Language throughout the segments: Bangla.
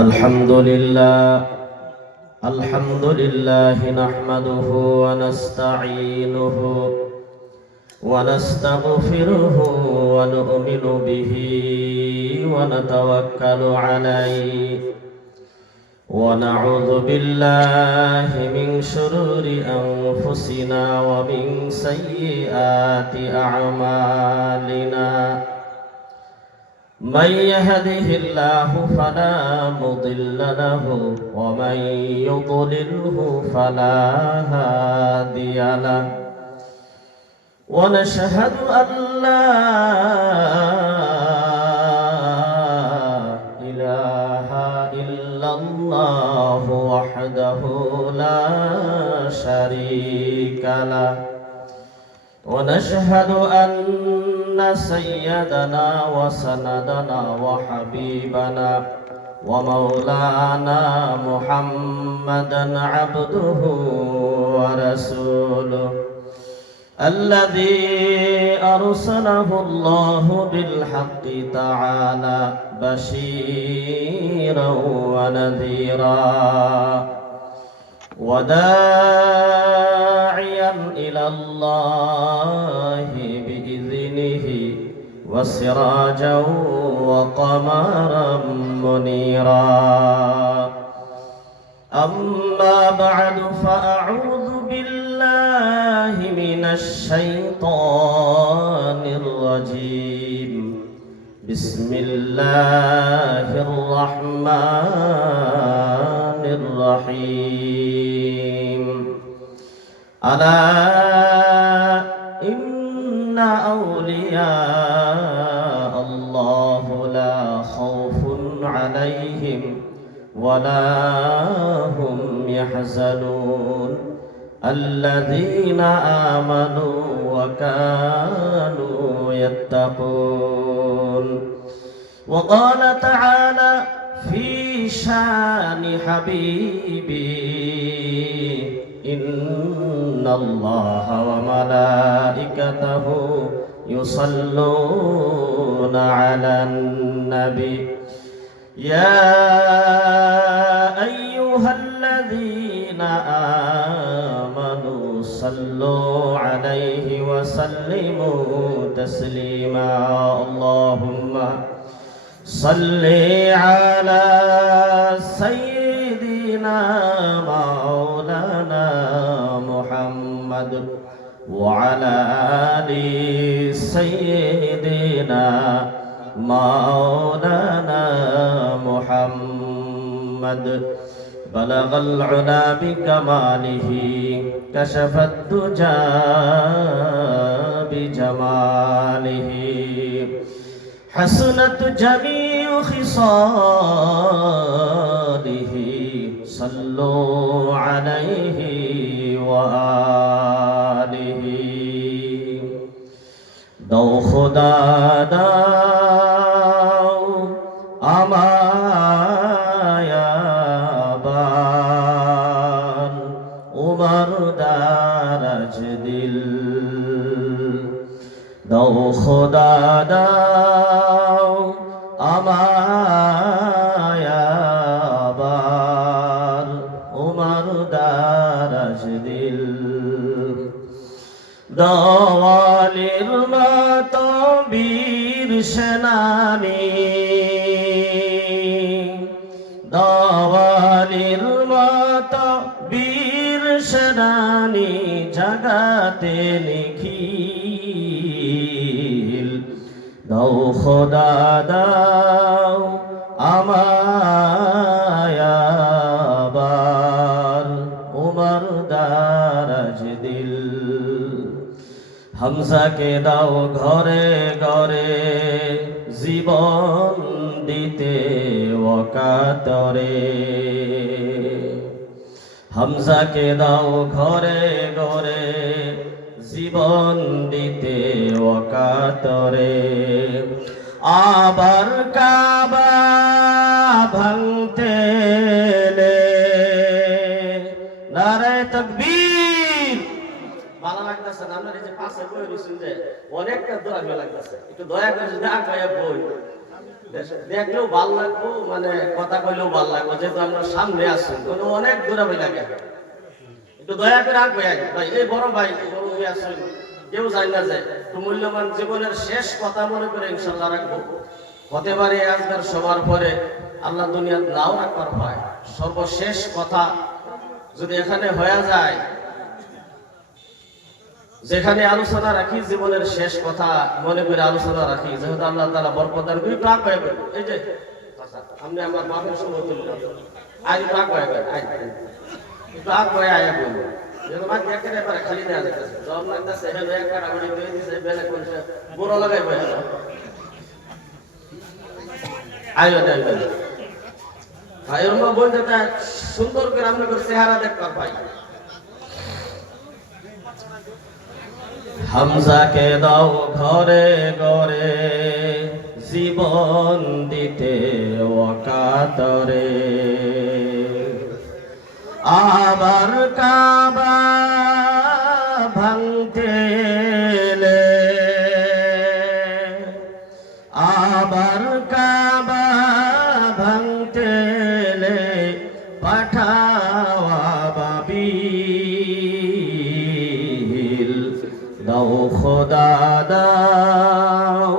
الحمد لله نحمده ونستعينه ونستغفره ونؤمن به ونتوكل عليه ونعوذ بالله من شرور أنفسنا ومن سيئات أعمالنا من يهده الله فلا مضل له ومن يضلله فلا هادي له ونشهد أن لا إله إلا الله وحده لا شريك له ونشهد أن سيدنا وسندنا وحبيبنا ومولانا محمدا عبده ورسوله الذي أرسله الله بالحق تعالى بشيرا ونذيرا وداعيا إلى الله بإذنه وسراجا وقمرا منيرا أما بعد فأعوذ بالله من الشيطان الرجيم بسم الله الرحمن الرحيم ألا إن أولياء الله لا خوف عليهم ولا هم يحزنون الذين آمنوا وكانوا يتقون وقال تعالى في شان حبيبي إن الله وملائكته يصلون على النبي يا أيها الذين آمنوا صلوا عليه وسلموا تسليما اللهم صل على سيدنا مولانا محمد وعلى آل سيدنا مولانا محمد بلغ العلا بكماله كشف الدجى بجماله حسنت جميع خصاله صلوا عليه وآله دو خدا داو আমায়া বান উমর দারাজ দিল দাও খোদা দাও আমায়া বান উমর দারাজ দিল দওয়ালির মতো বীর সেনানী দওয়ালির মতো বীর সেনানী জাগাতে নিখিল দাও খোদা দাও আমায়া বার উমর দারাজ দিল হামজাকে দাও ঘরে ঘরে জীবন দিতে ওকাতরে হামজাকে দাও ঘরে ঘরে জীবন দিতে ওকাতরে আবার কাবা ভাঙতে নারে তাকবীর ভালো লাগতেছে না আপনার এই যে পাশে বই রয়েছেন যে অনেকটা দোয়া লাগতেছে একটু দয়া করে যদি আগায় বই দেখলেও ভাল লাগবো, মানে কথা কইলেও ভাল লাগবো, যেহেতু আমরা সামনে আছি, অনেক দূরাবি লাগে। একটু দয়া করে আগে ভাই, এই বড় ভাই আসেন, কেউ যায় না যায়, একটু মূল্যবান জীবনের শেষ কথা মনে করে ইনশাল্লাহ রাখবো। হতে পারে আজকের সবার পরে আল্লাহ দুনিয়ার নাও রাখবার পায়, সর্বশেষ কথা যদি এখানে হয়ে যায়, যেখানে আলোচনা রাখি জীবনের শেষ কথা মনে করে আলোচনা রাখি, যেহেতু আল্লাহ তাআলা বরকতার দুই প্রাক হয়ে গেল। এই যে আপনি আমার বাপের সময় তুলল আজ প্রাক হয়ে গেল, প্রাক হয়ে আয়া বলল যেন মা দেখে এবারে খালি দেওয়া যেতেছে, জব লাগতেছে হেলো এক কাটাগড়ি দিয়ে দিছে, বেলে করছে বুড়ো লাগাই বয়ে গেল আয়ো দেয় বেলে ভাই। ওর মা বলতে সুন্দর করে আমরা করে চেহারা দেখবার পাই। হামজাকে দাও ঘরে ঘরে জীবন দিতে অকাতরে, আবার কাবা ভাঙতে এলে, আবার কাবা ভাঙতে এলে পাঠাওয়া বাবি, দাও খোদা দাও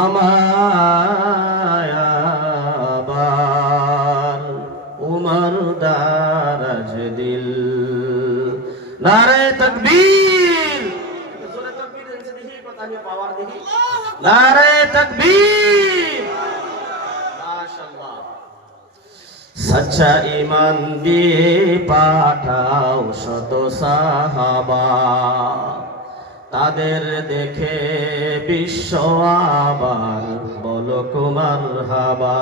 আমায় আবার উমর দারাজ দিল। নারে তাকবীর, জোরে তাকবীর দেন দেখি কথা নিয়ে পাওয়ার দেখি, নারে তাকবীর, মাশাআল্লাহ। সচ্চা ঈমান দিয়ে পাঠাও শত সাহাবা, তাদের দেখে বিশ্ব আবার বলো কুমার হাবা,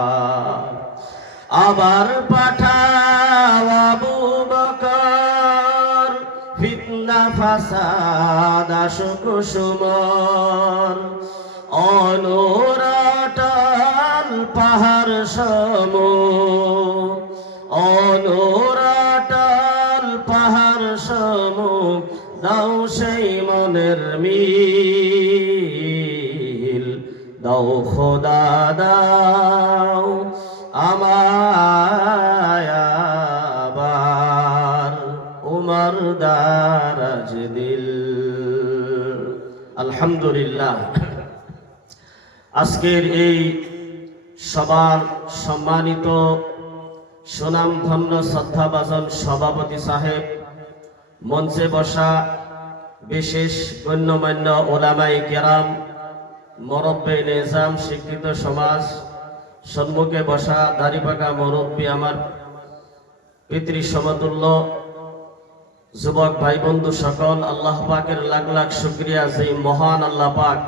আবার পাঠাও আবু বকর, ফিতনা ফাসাদ আসুক সুমর, অনুরাটাল পাহাড় সমূহ, অনুরাটাল পাহাড় সমূহ, দাও সেই মনের মিল, দাও খোদা দাও আমায় আবার উমর দারাজ দিল। আলহামদুলিল্লাহ, আজকের এই সবার সম্মানিত সুনামধন্য শ্রদ্ধাভাজন সভাপতি সাহেব, মঞ্চে বসা বিশেষ গণ্যমান্য ওলামায়ে কেরাম, মুরব্বী নিজাম, শিক্ষিত সমাজ, সম্মুখে বসা দাড়িপাকা মুরব্বী, আমার পিতৃ সমতুল্য যুবক ভাই বন্ধু সকল, আল্লাহ পাকের লাখ লাখ শুকরিয়া যে মহান আল্লাহ পাক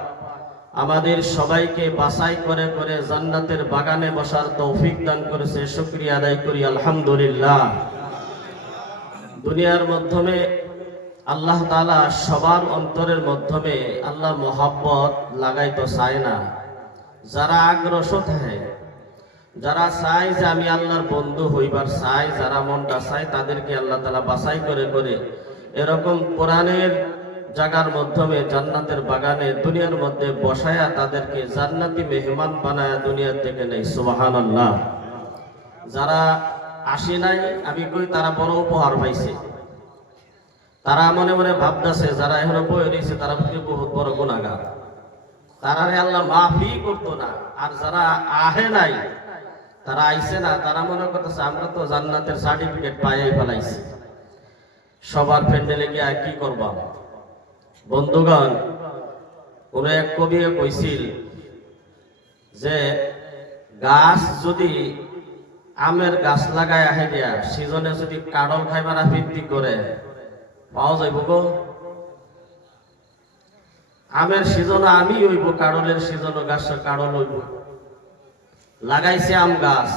আমাদের সবাইকে বাছাই করে করে জান্নাতের বাগানে বসার তৌফিক দান করেছে, শুকরিয়া আদায় করি আলহামদুলিল্লাহ। দুনিয়ার মাধ্যমে আল্লাহ তাআলা সবার অন্তরের মাধ্যমে আল্লাহ মোহাব্বত লাগাইতো চায় না, যারা আগ্রসর থাকে, যারা চায় যে আমি আল্লাহর বন্ধু হইবার চাই, যারা মনটা চায় তাদেরকে আল্লাহ তাআলা বাছাই করে করে এরকম কোরআনের জায়গার মাধ্যমে জান্নাতের বাগানে দুনিয়ার মধ্যে বসায়া তাদেরকে জান্নাতি মেহমান বানায়া দুনিয়া থেকে নেই। সুবহানাল্লাহ। যারা আসে নাই আমি কই তারা বড় উপহার পাইছে, তারা মনে মনে ভাবতেছে যারা এখনো বয়ে রয়েছে তারা বহুত বড় গুনাহগার, তারারে আল্লাহ মাফি করতো না। আর যারা আহে নাই, তারা আইছে না, তারা মনে করতেছে আমরা তো জান্নাতের সার্টিফিকেট পাইয়াই ফেলাইছি, সবার প্যান্ডেলে গিয়ে কি করবা। বন্ধুগণ, কোন এক কবি কইছিল যে গাছ যদি আমের গাছ লাগায় আহে দিয়া সিজনে যদি কাঁড়ল খাইবার বৃদ্ধি করে পাওয়া যাইব গো। আমের সিজনে আমি হইব, কাঁড়লের সিজনে গাছ কাঁড়ল হইব। লাগাইছে আম গাছ,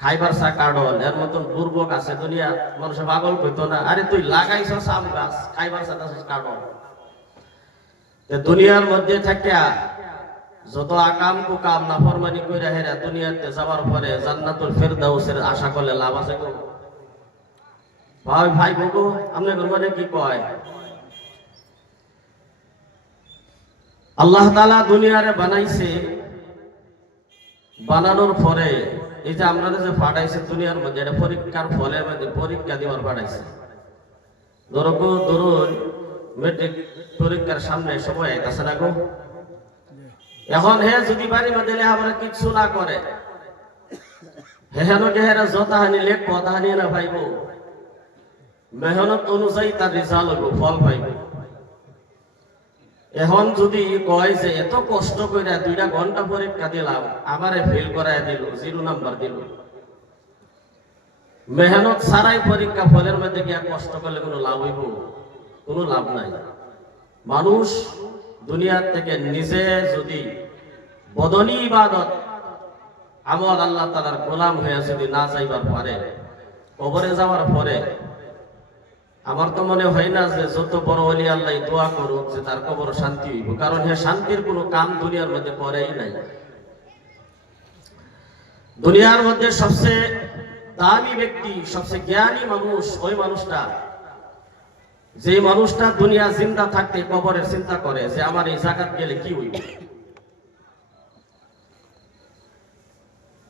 খাইবার চা কাঁড়ল, এর মতন দুর্ভোগ আছে দুনিয়া। মানুষে পাগল কইতো না, আরে তুই লাগাইছ আম গাছ, খাইবার চা কাঁড়ল। দুনিয়ার মধ্যে থাকিয়া যত আকাম কুকাম নাফরমানি কইরা হেরা দুনিয়াতে যাওয়ার পরে জান্নাতুল ফেরদাউসের আশা করলে লাভ আছে গো ভাই। ভাই গো আপনি মানে কি কয়, আল্লাহ তাআলা দুনিয়ারে বানাইছে বানানোর পরে এই যে আমরা যে পাঠাইছে দুনিয়ার মধ্যে, এটা পরীক্ষার ফলের মধ্যে পরীক্ষা দেওয়ার পাঠাইছে। ধরুন মেট্রিক পরীক্ষার সামনে সময় আইতাছে না গো। এখন হে যদি বাড়ি মধ্যে আমরা কিছু না করে, হেহেন গেহেরা যতহানি লেখ কতহানি না পাইব, মেহনত অনুযায়ী তার রেজাল্ট হইব, ফল পাইব। এখন যদি কয় যে এত কষ্ট করে 2টা ঘন্টা পরীক্ষা দিলাম, আমারে ফেল করায় দিল, 0 নাম্বার দিল, মেহনত ছাড়াই পরীক্ষা ফলের মধ্যে গিয়া কষ্ট করলে কোনো লাভ হইব? কোনো লাভ নাই। মানুষ দুনিয়ার থেকে নিজে যদি বদনী ইবাদত আমল আল্লাহ তাআলার গোলাম হয়ে যদি না যাইবার পারে, কবরে যাওয়ার পরে আমার তো মনে হয় না যে যত বড় ওলি আল্লাহ দোয়া করুক যে তার কবর শান্তি হইব, কারণ হে শান্তির কোনো কাম দুনিয়ার মধ্যে করেই নাই। দুনিয়ার মধ্যে সবচেয়ে দামি ব্যক্তি, সবচেয়ে জ্ঞানী মানুষ ওই মানুষটা, যে মানুষটা দুনিয়া জিন্দা থাকতে কবরের চিন্তা করে যে আমার এই জাকাত গেলে কি হইব।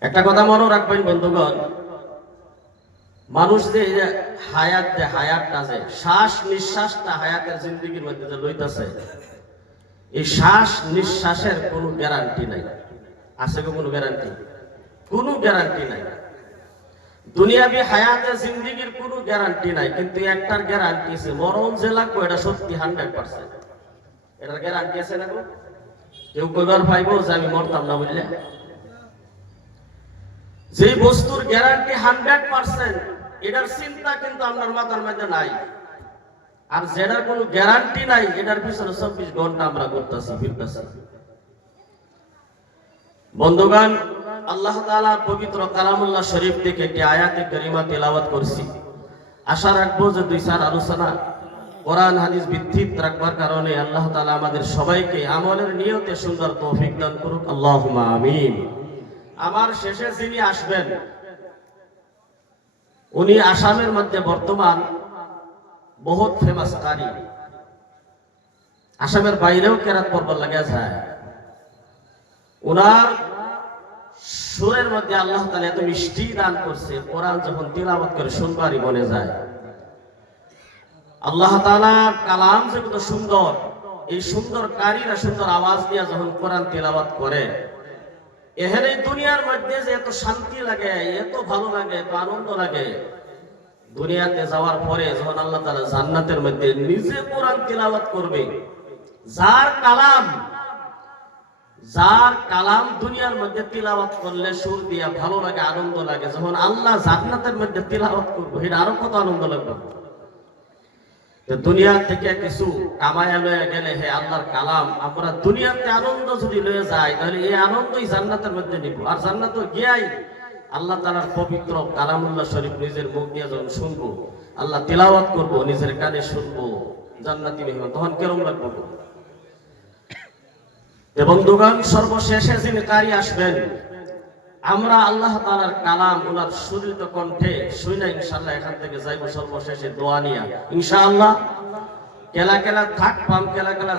একটা কথা মনে রাখবেন বন্ধুগণ, মানুষ যে হায়াতটা যে শ্বাস নিঃশ্বাসটা হায়াতের জিন্দগির মধ্যে যে লইতেছে, এই শ্বাস নিঃশ্বাসের কোনো গ্যারান্টি নাই। আছে কোনো গ্যারান্টি? কোনো গ্যারান্টি নাই। দুনিয়াবি হায়াতের জিন্দগির কোনো গ্যারান্টি নাই, কিন্তু একটার গ্যারান্টি আছে, মরণ যে লাগবে এটা সত্যি 100%। এটার গ্যারান্টি আছে না? কেউ কইবার পাইব যে আমি মরতাম না বললে? যে বস্তুর গ্যারান্টি 100%, এটার চিন্তা কিন্তু আপনার মাথার মধ্যে নাই। আর যেটার কোনো গ্যারান্টি নাই, এটার পিছনে 24 ঘন্টা আমরা করতেছি, ফিরতেছি। বন্ধুগণ, আল্লাহ তাআলা পবিত্র কালামুল্লাহ শরীফ থেকে একটি আয়াতে কারিমা তেলাওয়াত করছি। আশা রাখবো যে 2-4 আলোচনা কোরআন হাদিস ভিত্তিক রাখবার কারণে আল্লাহ তাআলা আমাদের সবাইকে আমলের নিয়তে সুন্দর তৌফিক দান করুক, আল্লাহুম্মা আমিন। আমার শেষে যিনি আসবেন, উনি আসামের মধ্যে বর্তমান বহুত ফেমাস কারি, আসামের বাইরেও কেরাত পড়বার লাগা যায়। ওনার সুরের মধ্যে আল্লাহ তাআলা এত মিষ্টি দান করছে, কোরআন যখন তিলাওয়াত করে শুনবারই মনে যায়। আল্লাহ তাআলার কালাম যে কত সুন্দর, এই সুন্দর কারীরা সুন্দর আওয়াজ দিয়ে যখন কোরআন তিলাওয়াত করে, এখানে দুনিয়ার মধ্যে যে এত শান্তি লাগে, এত ভালো লাগে, এত আনন্দ লাগে, দুনিয়াতে যাওয়ার পরে যখন আল্লাহ তাআলা জান্নাতের মধ্যে নিজে কোরআন তিলাওয়াত করবে, যার কালাম দুনিয়ার মধ্যে তিলাওয়াত করলে সুর দিয়া ভালো লাগে, আনন্দ লাগে, যখন আল্লাহ জান্নাতের মধ্যে তিলাওয়াত করবে এটা আরো কত আনন্দ লাগবে। দুনিয়া থেকে কিছু কামায়া লয়ে গেলে হে আল্লাহর কালাম, আমরা দুনিয়াতে আনন্দ যদি লয়ে যাই তাহলে এই আনন্দই জান্নাতের মধ্যে নিব। আর জান্নাতে গিয়াই আল্লাহ তাআলার পবিত্র কালামুল্লাহ শরীফ নিজের মুখ দিয়ে যখন শুনবো, আল্লাহ তিলাওয়াত করব, নিজের কানে শুনবো, জান্নাতি মেহমান, তখন কেরম লাগবে? বন্ধুগণ, সর্বশেষে যিনি কারি আসবেন, আমরা আল্লাহ তাআলার কালাম ওনার সুরিত কণ্ঠে শুনে ইনশাআল্লাহ এখান থেকে যাইব সর্বশেষে দোয়া নিয়া ইনশাআল্লাহ। কেলা কেলা থাক পাম, কেলা কেলা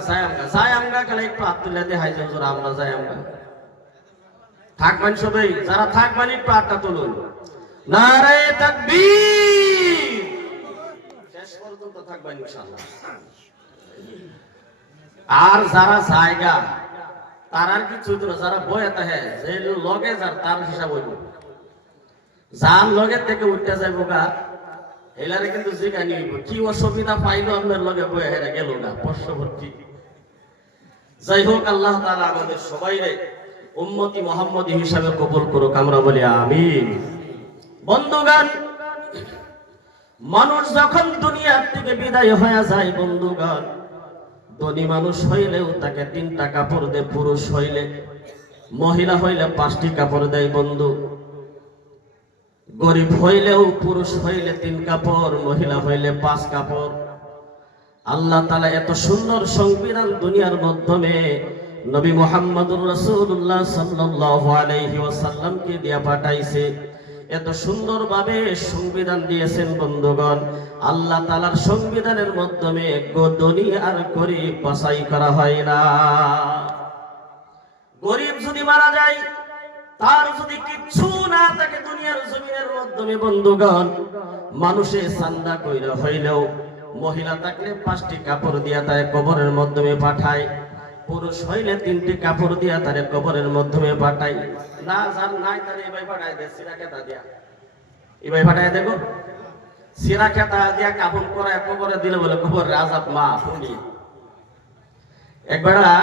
যাই আমরা কেলা একটু হাত তুলে দিয়ে হাই যে হুজুর আমরা যাই আমরা থাকবেন। সবাই যারা থাকবেন একটু হাতটা তুলুন, নারে তাকবীর, শেষ পর্যন্ত থাকবেন ইনশাআল্লাহ। আর যারা জায়গা তারার কিছু যারা বয়ে থাকে, যে লগে যার তার হিসাব হইব, যার লগে থেকে উঠতে যাইব গা এলারে কিন্তু জিগানি হইব কি অসুবিধা পাইলো আপনার লগে বয়ে হেরা গেল না পার্শ্ববর্তী। যাই হোক, আল্লাহ তাআলা আমাদের সবাইরে উম্মতি মুহাম্মদী হিসাবে কবুল করুক, আমরা বলি আমিন। বন্ধুগণ, মানুষ যখন দুনিয়ার থেকে বিদায় হয়ে যায়, বন্ধুগণ, ধনী মানুষ হইলেও তাকে 3টা কাপড় দেয়, পুরুষ হইলে, মহিলা হইলে 5টি কাপড় দেয় বন্ধু। গরিব হইলেও পুরুষ হইলে 3 কাপড়, মহিলা হইলে 5 কাপড়। আল্লাহ তাআলা এত সুন্দর সংবিধান দুনিয়ার মাধ্যমে নবী মুহাম্মদুর রাসূলুল্লাহ সাল্লাল্লাহু আলাইহি ওয়াসাল্লামকে দিয়া পাঠাইছে। এত সুন্দরভাবে সংবিধান দিয়েছেন বন্ধুগণ। আল্লাহ তাআলার সংবিধানের মাধ্যমে ধনী আর গরিব বাছাই করা হয় না। গরিব যদি মারা যায় তার যদি কিচ্ছু না থাকে দুনিয়ার জমিনের মাধ্যমে বন্ধুগণ, মানুষে চান্দা কইরা হইলেও মহিলা থাকলে 5টি কাপড় দিয়া তারে কবরের মাধ্যমে পাঠায়, পুরুষ হইলে 3টি কাপড় দিয়া তারে কবরের মাধ্যমে পাঠায়। না যার নাই তারে এভাবে পাঠায় দেয় সিরা খেতা দিয়া, এভাবে পাঠায় দেখো সিরা খেতা দিয়া কাপড় করায় কবরে দিলে বলে কবর রাজাব মা শুনি। একবেলা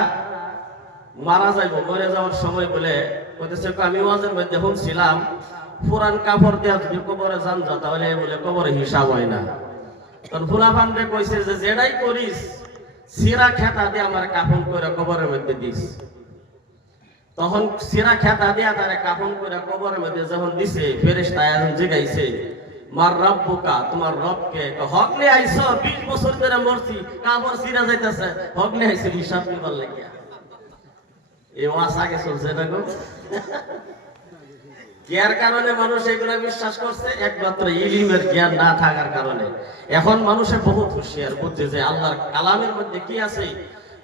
মারা যাইব, মরে যাওয়ার সময় বলে কইতেছে আমি ওয়াজের মধ্যে শুনছিলাম পুরান কাপড় দিয়া যদি কবরে যান যা তাহলে বলে কবরে হিসাব হয় না। তখন ফুলাফান রে কইছে যে যেটাই করিস সিরা খেতা দিয়ে আমার কাফন করে কবরের মধ্যে দিস। তখন সিরা খেতা দিয়া তারে কাফন করে কবরের মধ্যে যখন দিছে ফেরেশতা এখন জিগাইছে মার রব্বুকা, তোমার রবকে? হক নিয়ে আইছো, 20 বছর ধরে মরছি কাপড় সিরা যাইতেছে, হক নিয়ে আইছে হিসাব নিবার লাগিয়া। এই ওয়াজ আগে চলছে না গো। জ্ঞার কারণে মানুষ এগুলা বিশ্বাস করছে, একমাত্র ইলমের জ্ঞান না থাকার কারণে। এখন মানুষের বহুত হুঁশিয়ার, বুঝছে যে আল্লাহর কালামের মধ্যে কি আছে,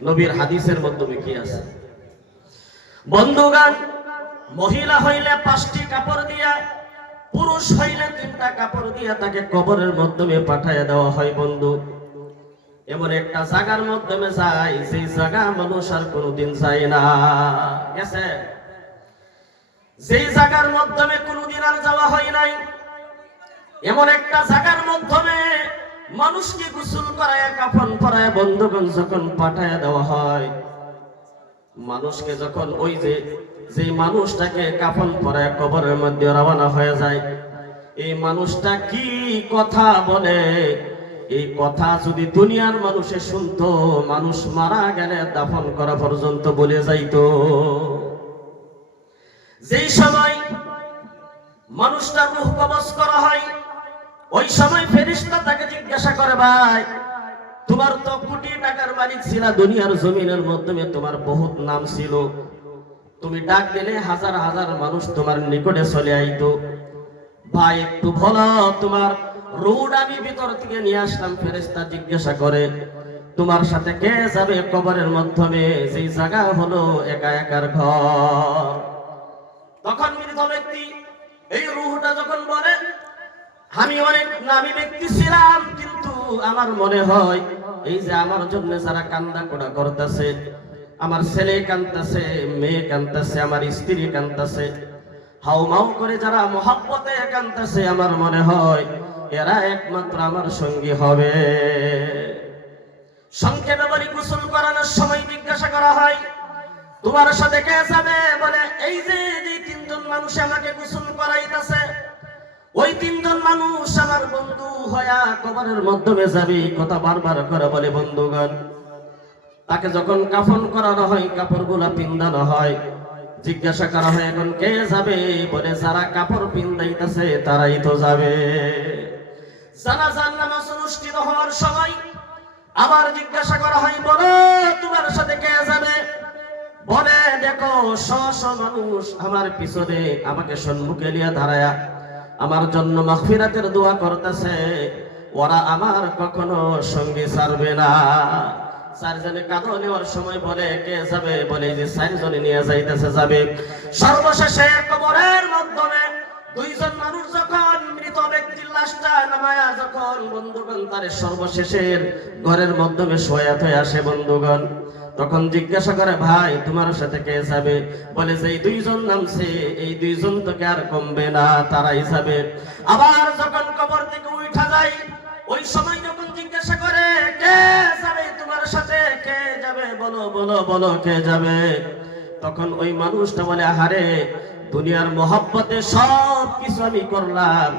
নবীর হাদিসের মাধ্যমে কি আছে। বন্ধুগণ, মহিলা হইলে 5টি কাপড় দিয়া, পুরুষ হইলে 3টা কাপড় দিয়া তাকে কবরের মাধ্যমে পাঠাইয়া দেওয়া হয়। বন্ধু, এমন একটা জায়গার মাধ্যমে যায় যে জায়গা মানুষ আর কোনোদিন যায় না, গেছে যেই জায়গার মাধ্যমে কোনোদিন আর যাওয়া হয় নাই, এমন একটা জায়গার মাধ্যমে মানুষকে গোসল করায় কাফন পরায় বন্ধুগণ যখন পাঠায় দেওয়া হয়, মানুষকে যখন ওই যে মানুষটাকে কাফন পরায় কবরের মধ্যে রওনা হয়ে যায়, এই মানুষটা কি কথা বলে, এই কথা যদি দুনিয়ার মানুষে শুনতো, মানুষ মারা গেলে দাফন করা পর্যন্ত বলে যাইতো। যেই সময় মানুষটার রূহ কবজ করা হয়, ওই সময় ফেরেশতা তাকে জিজ্ঞাসা করে ভাই তোমার তো কোটি টাকার মালিক ছিল, দুনিয়ার জমিনের মাধ্যমে তোমার বহুত নাম ছিল, তুমি ডাক দিলে হাজার হাজার মানুষ তোমার নিকটে চলে আইতো, ভাই একটু বলো তোমার রূহটা আমি ভিতর থেকে নিয়ে আসলাম। ফেরেশতা জিজ্ঞাসা করে তোমার সাথে কে যাবে কবরের মাধ্যমে, যেই জায়গা হলো একা একার ঘর। তখন মৃত ব্যক্তি এই রূহটা যখন বলে আমি অনেক নামী ব্যক্তি ছিলাম, কিন্তু আমার মনে হয় এই যে আমার জন্য যারা কান্দা কোড়া করতেছে, আমার ছেলে কান্দতেছে, মেয়ে কান্দতেছে, আমার স্ত্রী কান্দতেছে, হাউমাউ করে যারা মহব্বতে কান্দতেছে, আমার মনে হয় এরা একমাত্র আমার সঙ্গী হবে। সংক্ষেপে বলি, গোসল করানোর সময় জিজ্ঞাসা করা হয় তোমার সাথে কে যাবে, বলে এই যে 3জন মানুষ আমাকে গোসল করাইতেছে, ওই 3জন মানুষ আমার বন্ধু হয়া কবরের মাধ্যমে যাবে, কথা বারবার করে বলে। বন্ধুগণ, তাকে যখন কাফন করানো হয়, কাপড়গুলা পিন্দানো হয়, জিজ্ঞাসা করা হয় এখন কে যাবে, বলে যারা কাপড় পিন্দাইতেছে তারাই তো যাবে। জানাজার নামাজ অনুষ্ঠিত হওয়ার সময় আবার জিজ্ঞাসা করা হয় বলো তোমার সাথে কে যাবে, বলে দেখো শ মানুষ আমার পিছনে আমাকে সম্মুখে নিয়ে দাঁড়ায়া আমার জন্য মাগফিরাতের দোয়া করতেছে, ওরা আমার কখনো সঙ্গী ছাড়বে না। 4 জনে কাঁধ নেওয়ার সময় বলে কে যাবে, বলে যে 4 জনে নিয়ে যাইতেছে যাবে। সর্বশেষে কবরের মাধ্যমে 2 জন মানুষ যখন মৃত ব্যক্তির লাশটা নামায়া যখন বন্ধুগণ তার সর্বশেষের ঘরের মাধ্যমে শোয়াত হয়ে আসে, বন্ধুগণ তখন জিজ্ঞাসা করে ভাই তোমার সাথে কে যাবে, বলে যে 2 জন নামছে এই 2 জন তো আর কমবে না, তারাই যাবে। আবার যখন কবর থেকে উঠা যায়, ওই সময় যখন জিজ্ঞাসা করে কে যাবে তোমার সাথে, কে যাবে বলো বলো বলো কে যাবে, তখন ওই মানুষটা বলে আহারে দুনিয়ার মহব্বতে সব কিছু আমি করলাম,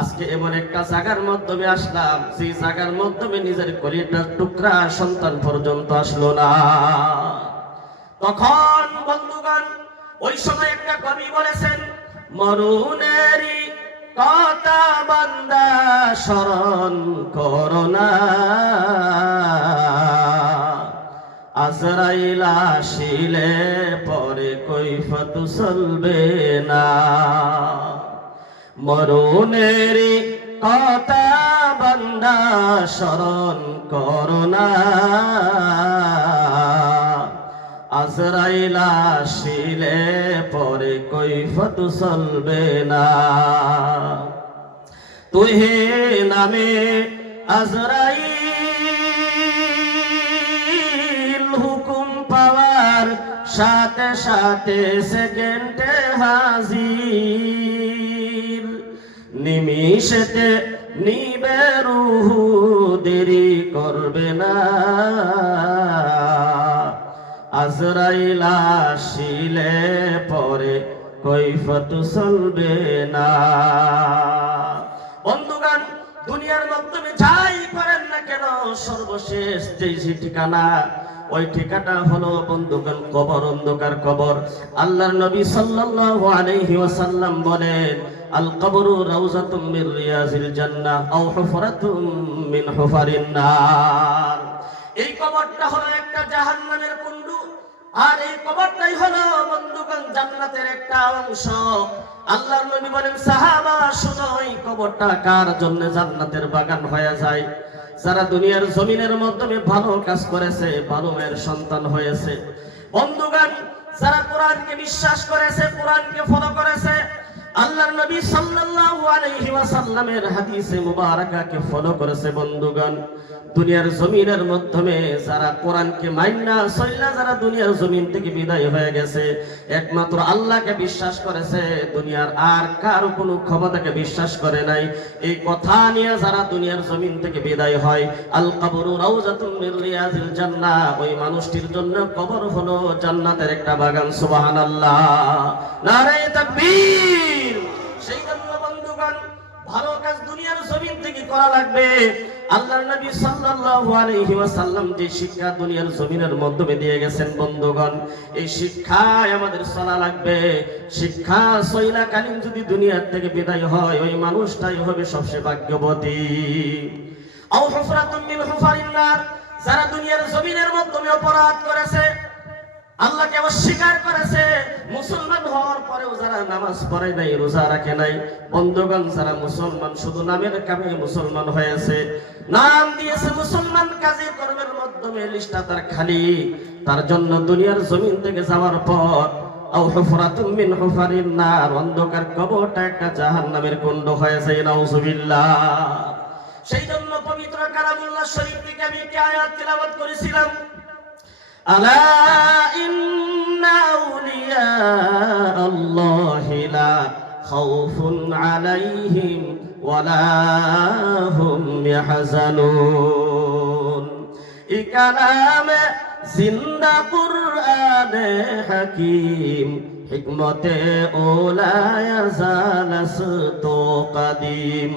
আজকে এমন একটা জায়গার মাধ্যমে আসলাম যে জায়গার মাধ্যমে নিজের কলিজার টুকরা সন্তান পর্যন্ত আসলো না। তখন বন্ধুগণ ওই সময় একটা কবি বলেছেন মরুনেরি কথা বান্দা শরণ করোনা, আজরাইল আসিলে পরে কৈফত চলবে না। মরুনেরি কথা বান্দা শরণ করোনা, আজরাইল আসিলে পরে কৈফত চলবে না। তুহে নামে আজরাইল হুকুম পাওয়ার সাথে সাথে সেকেন্ডে হাজির। নিমিষেতে নিবে রূহ, দেরি করবে না। আজরাইল আসিলে পরে কৈফত চলবে না। বন্ধুগণ, দুনিয়ার মাধ্যমে যাই করেন না কেন, সর্বশেষ যেই ঠিকানা, ওই ঠিকানা হলো বন্ধুগণ কবর, অন্ধকার কবর। আল্লাহর নবী সাল্লাল্লাহু আলাইহি ওয়াসাল্লাম বলেন, আল কবরু রাউযাতুম মির রিয়াজিল জান্নাহ আও হুফরাতুম মিন হুফারিন নার। এই কবরটা হলো একটা জাহান্নামের কুণ্ড, আর এই কবরটাই হলো বন্ধুগণ জান্নাতের একটা অংশ। আল্লাহর নবী বলেন, সাহাবা শুনো, এই কবরটা কার জন্য জান্নাতের বাগান হয়ে যায়? যারা দুনিয়ার জমিনের মাধ্যমে ভালো কাজ করেছে, ভালো মায়ের সন্তান হয়েছে। বন্ধুগণ, যারা কোরআনকে বিশ্বাস করেছে, কোরআনকে ফলো করেছে, আল্লাহর নবী সাল্লাল্লাহু আলাইহি ওয়াসাল্লামের হাদিসে মুবারাকাকে ফলো করেছে। বন্ধুগণ, দুনিয়ার জমিনের মাধ্যমে যারা কোরআনকে মাইনা চললা, যারা দুনিয়ার জমিন থেকে বিদায় হয়ে গেছে, একমাত্র আল্লাহকে বিশ্বাস করেছে, দুনিয়ার আর কারো কোনো ক্ষমতাকে বিশ্বাস করে নাই, এই কথা নিয়ে যারা দুনিয়ার জমিন থেকে বিদায় হয়, আল কবরু রাউযাতুম মির রিয়াজিল জান্নাহ, ওই মানুষটির জন্য কবর হলো জান্নাতের একটা বাগান। সুবহানাল্লাহ, নারে তাকবীর। সেই জন্য বন্ধুগণ, ভালো কাজ দুনিয়ার জমিন থেকে করা লাগবে। আল্লাহর নবী সাল্লাল্লাহু আলাইহি ওয়াসাল্লাম যে শিক্ষা দুনিয়ার জমিনের মাধ্যমে দিয়ে গেছেন, বন্ধুগণ, এই শিক্ষায় আমাদের চলা লাগবে। শিক্ষা চলাকালীন যদি দুনিয়ার থেকে বিদায় হয়, ওই মানুষটাই হবে সবচেয়ে ভাগ্যবতী। আও হুফরাতুম মিন হুফারিন নার, যারা দুনিয়ার জমিনের মাধ্যমে অপরাধ করেছে, আল্লাহকে অস্বীকার করেছে, মুসলমান হওয়ার পরেও যারা নামাজ পড়ে নাই, রোজা রাখে নাই, বন্ধুগণ, যারা মুসলমান শুধু নামের কামে মুসলমান হয়েছে, নাম দিয়েছে মুসলমান, কাজে কর্মের মাধ্যমে লিস্টটা তার খালি, তার জন্য দুনিয়ার জমিন থেকে যাওয়ার পর আও হুফরাতুম মিন হুফারিন নার, অন্ধকার কবরটা একটা জাহান্নামের কুণ্ড হয়ে যায়। নাউযুবিল্লাহ। সেই জন্য পবিত্র কালামুল্লাহ শরীফ থেকে আমি একটি আয়াত তিলাওয়াত করেছিলাম, আলা ইন্না আউলিয়া আল্লাহি লা খাউফুন আলাইহিম ওয়ালা হুম ইয়াহজানুন। এই কালামে জিন্দা কুরআনে হাকিম, হিকমতে ওলা ইয়াজালাসতো কাদিম,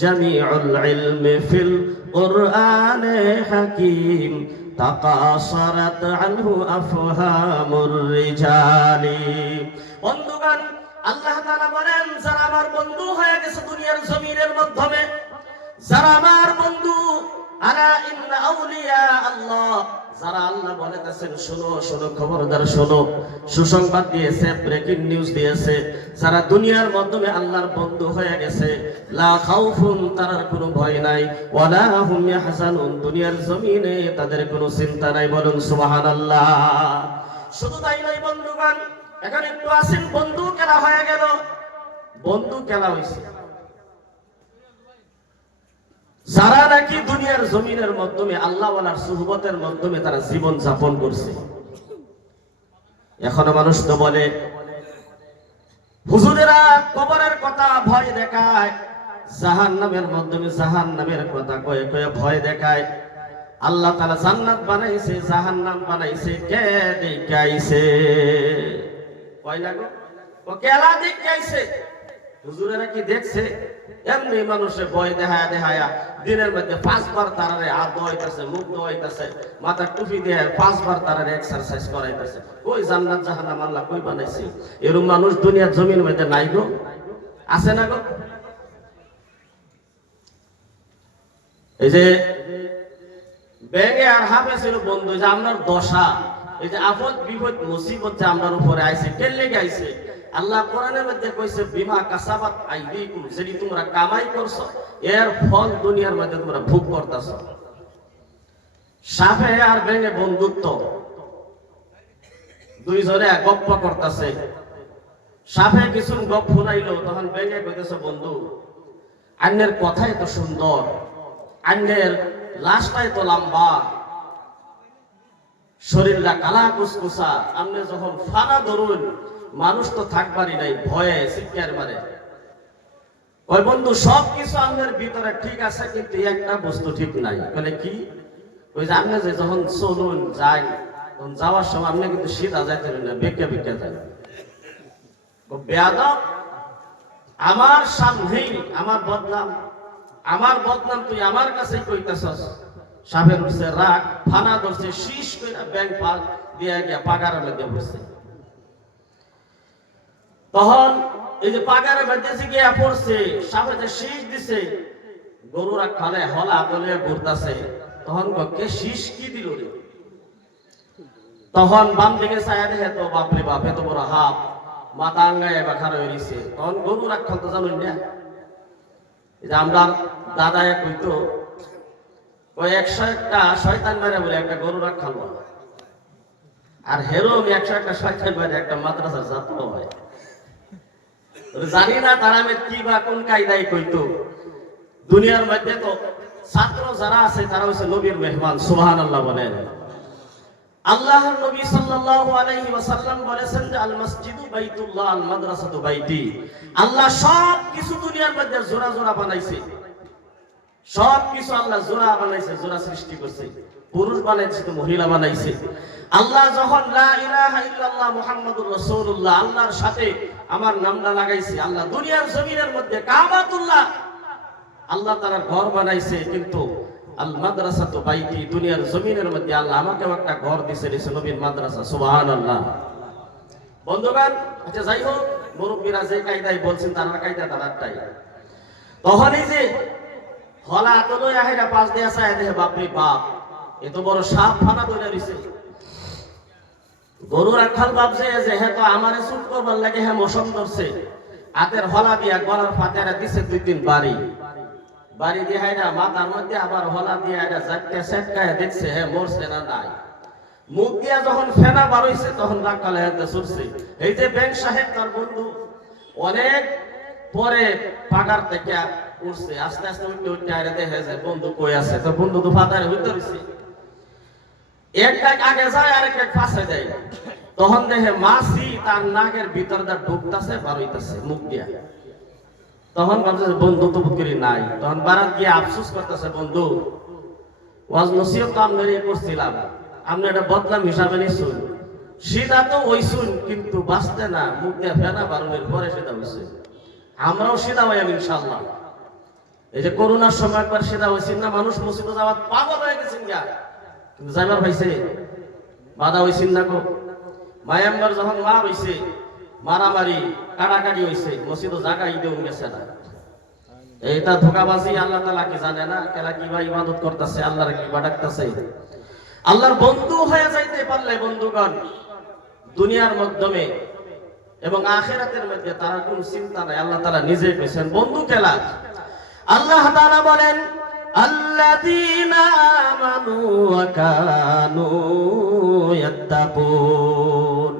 জামিউল ইলমি ফিল কুরআনে হাকিম, তাকাসারাত আনহু আফহামুর রিজালি। বন্ধুগণ, আল্লাহ তাআলা বলেন, যারা আমার বন্ধু হয়ে গেছে দুনিয়ার জমিনের মাধ্যমে, যারা আমার বন্ধু, আলা ইন্না আউলিয়া আল্লাহ, যারা আল্লাহ বলেছেন শোনো শোনো, খবরদার শোনো, সুসংবাদ দিয়েছে, ব্রেকিং নিউজ দিয়েছে, যারা দুনিয়ার মাধ্যমে আল্লাহর বন্ধু হয়ে গেছে, লা খাউফুন, তার কোনো ভয় নাই, ওয়ালা হুম ইয়াহজানুন, দুনিয়ার জমিনে তাদের কোনো চিন্তা নাই। বলুন সুবহানাল্লাহ। শুধু তাই নয় বন্ধুগণ, এখন একটু আসেন, বন্ধু খেলা হয়ে গেল, বন্ধু খেলা হয়েছে, যারা নাকি দুনিয়ার জমিনের মাধ্যমে আল্লাহ ওয়ালার সুহবতের মাধ্যমে তারা জীবন যাপন করছে। এখনো মানুষ তো বলে, হুজুরেরা কবরের কথা ভয় দেখায়, জাহান্নামের মাধ্যমে জাহান্নামের কথা কয়ে কয়ে ভয় দেখায়। আল্লাহ তাআলা জান্নাত বানাইছে, জাহান্নাম বানাইছে, কে দেখাইছে? কয় লাগো ও কেলা দেখাইছে? হুজুরেরা কি দেখছে? এমনি মানুষের ভয় দেখায় দেখায়া দিনের মধ্যে 5 বার তারারে হাত ধোয়াইতেছে, মুখ ধোয়াইতেছে, মাথা টুপি দিয়ে 5 বার তারারে এক্সারসাইজ করাইতেছে। ওই জান্নাত জাহান্নাম আল্লাহ কই বানাইছে? এরকম মানুষ দুনিয়ার জমির মধ্যে নাই গো, আছে না গো? এই যে ব্যাঙে আর হাফে ছিল বন্ধু, যে আপনার দশা, এই যে আপদ বিপদ মুসিবত যে আপনার উপরে আইছে, কেন লেগে আইছে? আল্লাহ কোরআনের মধ্যে কইছে, বিমা কাসাবাত আইদিকুম, যেটি তোমরা কামাই করছো এর ফল দুনিয়ার মধ্যে তোমরা ভোগ করতেছো। সাপে আর ব্যাঙে বন্ধুত্ব, দুইজনে গপ্প করতেছে। সাপে কিছু গপ শুনাইলো, তখন বেগে কইতেছে, বন্ধু আন্যের কথাই তো সুন্দর, আন্যের লাশটাই তো লম্বা, শরীরটা কালা কুসকুসা, আপনি যখন ফানা ধরুন মানুষ তো থাকবারই নাই, ভয়ে চিৎকার মারে। ওই বন্ধু সব কিছু আমাদের ভিতরে ঠিক আছে, কিন্তু একটা বস্তু ঠিক নাই। মানে কি? ওই যে আপনি যে যখন চলুন যাই, তখন যাওয়ার সময় আপনি কিন্তু সিধা যাইতে না, বেঁকে বেঁকে যাই। বেয়াদব, আমার সামনেই আমার বদনাম তুই আমার কাছেই কইতেছস। সাপের উঠছে রাগ, ফানা ধরছে, শীষ কইরা ব্যাংক পাক দিয়ে গিয়া পাগারের মধ্যে বসছে। তখন এই যে পাগারের মধ্যে গিয়া পড়ছে, সাপে যে শীষ দিছে, গরুরা খালে হলা বলে ঘুরতাছে। তখন কে শীষ কি দিল রে? তখন বাম দিকে চায়া দেখে, তো বাপরে বাপ, এত বড় হাফ, মাথা আঙ্গায় বাখার হয়ে গেছে। তখন গরু রাখাল তো জানুন না, যে আমরা দাদায় কইতো ওই 101টা শয়তান মেরে বলে একটা গরু রাখাল, আর হেরো 101টা শয়তান মেরে একটা মাদ্রাসার ছাত্র হয়। জানি না তারা কি বা কোন কায়দায় কইতো। দুনিয়ার মধ্যে তো ছাত্র যারা আছে তারা হচ্ছে নবীর মেহমান। সুবহানাল্লাহ বলেন। আল্লাহর নবী সাল্লাল্লাহু আলাইহি ওয়াসাল্লাম বলেছেন যে আল মসজিদু বাইতুল্লাহ আল মাদ্রাসাতু বাইতি। আল্লাহ সব কিছু দুনিয়ার মধ্যে জোড়া জোড়া বানাইছে, সব কিছু আল্লাহ জোড়া বানাইছে, জোড়া সৃষ্টি করছে। পুরুষ বানাইছে তো মহিলা বানাইছে। আল্লাহ যখন লা ইলাহা ইল্লাল্লাহ মুহাম্মাদুর রাসূলুল্লাহ আল্লাহর সাথে আমার নামটা লাগাইছে, আল্লাহ দুনিয়ার জমিনের মধ্যে কাবাতুল্লাহ আল্লাহ তাআলা ঘর বানাইছে, কিন্তু আল মাদ্রাসাতু বাইতি দুনিয়ার জমিনের মধ্যে আল্লাহ আমাকে একটা ঘর দিয়েছে, দিয়েছে নবীর মাদ্রাসা। সুবহানাল্লাহ। বন্ধুগণ, আচ্ছা যাই হোক, মুরব্বীরা যে কায়দায় বলছেন তার কায়দা তারাটাই। তখন এই যে হলা তো লই আহেরা পাশ দিয়ে আসা, দেখে বাপরে বাপ, এত বড় সাপ ফানা ধরে রইছে। গরু রাখাল ভাবছে যে হ্যাঁ তো আমারে চুপ করবার লাগে, হ্যাঁ মশম ধরছে, হাতের হলা দিয়া গলার ফাতেরা দিছে 2-3 বাড়ি দিয়ে হাইরা মাথার মধ্যে আবার হলা দিয়ে হাইরা জাটকা সেটকায় দেখছে হ্যাঁ মরছে না নাই। মুখ দিয়া যখন ফেনা বার হইছে তখন রাখালে হাতে ছুটছে। এই যে ব্যাংক সাহেব তার বন্ধু অনেক পরে পাগার থেকে উঠছে, আস্তে আস্তে উঠতে উঠতে আরে দেখে যে বন্ধু কই আছে। তো বন্ধু তো ফাতারে উঠতে রইছে, একটা আগে যায় আর একটা পাশে যায়। তখন দেখে মাছি তার নাকের ভিতর দা ঢুকতাছে বার হইতাছে মুখ দিয়া। তখন ভাবছে বন্ধু তো বুকরি নাই। তখন বারাত গিয়ে আফসোস করতেছে, বন্ধু ওয়াজ নসিহত আমরা করছিলাম, আপনি এটা বদনাম হিসাবে নিছুন, সেটা তো হইছুন কিন্তু বাঁচতে না, মুখ দিয়ে ফেনা বারুনের পরে সেটা হইছে। আমরাও সেটা হইয়াম ইনশাআল্লাহ। এই যে করোনার সময় একবার সেটা হয়েছিল না, মানুষ মসজিদে যাওয়ার পাগল হয়ে গেছেন গা, কিন্তু যাইবার পাইছে বাধা হয়েছিল না গো। মায়াম্বার যখন মার হইছে, মারামারি কাটাকাটি হইছে, মসজিদে জায়গায় দেউন গেছে না। এইটা ধোকাবাজি, আল্লাহ তাআলা কি জানে না কেলা কিবা ইবাদত করতেছে, আল্লাহর কিবা ডাকতেছে। আল্লাহর বন্ধু হয়ে যাইতে পারলে বন্ধুগণ দুনিয়ার মাধ্যমে এবং আখিরাতের মধ্যে তার কোনো চিন্তা নাই। আল্লাহ তাআলা নিজে কইছেন বন্ধু কেলা। আল্লাহ তাআলা বলেন আল্লাযীনা আমানু ওয়া কানু ইয়াত্তাকুন।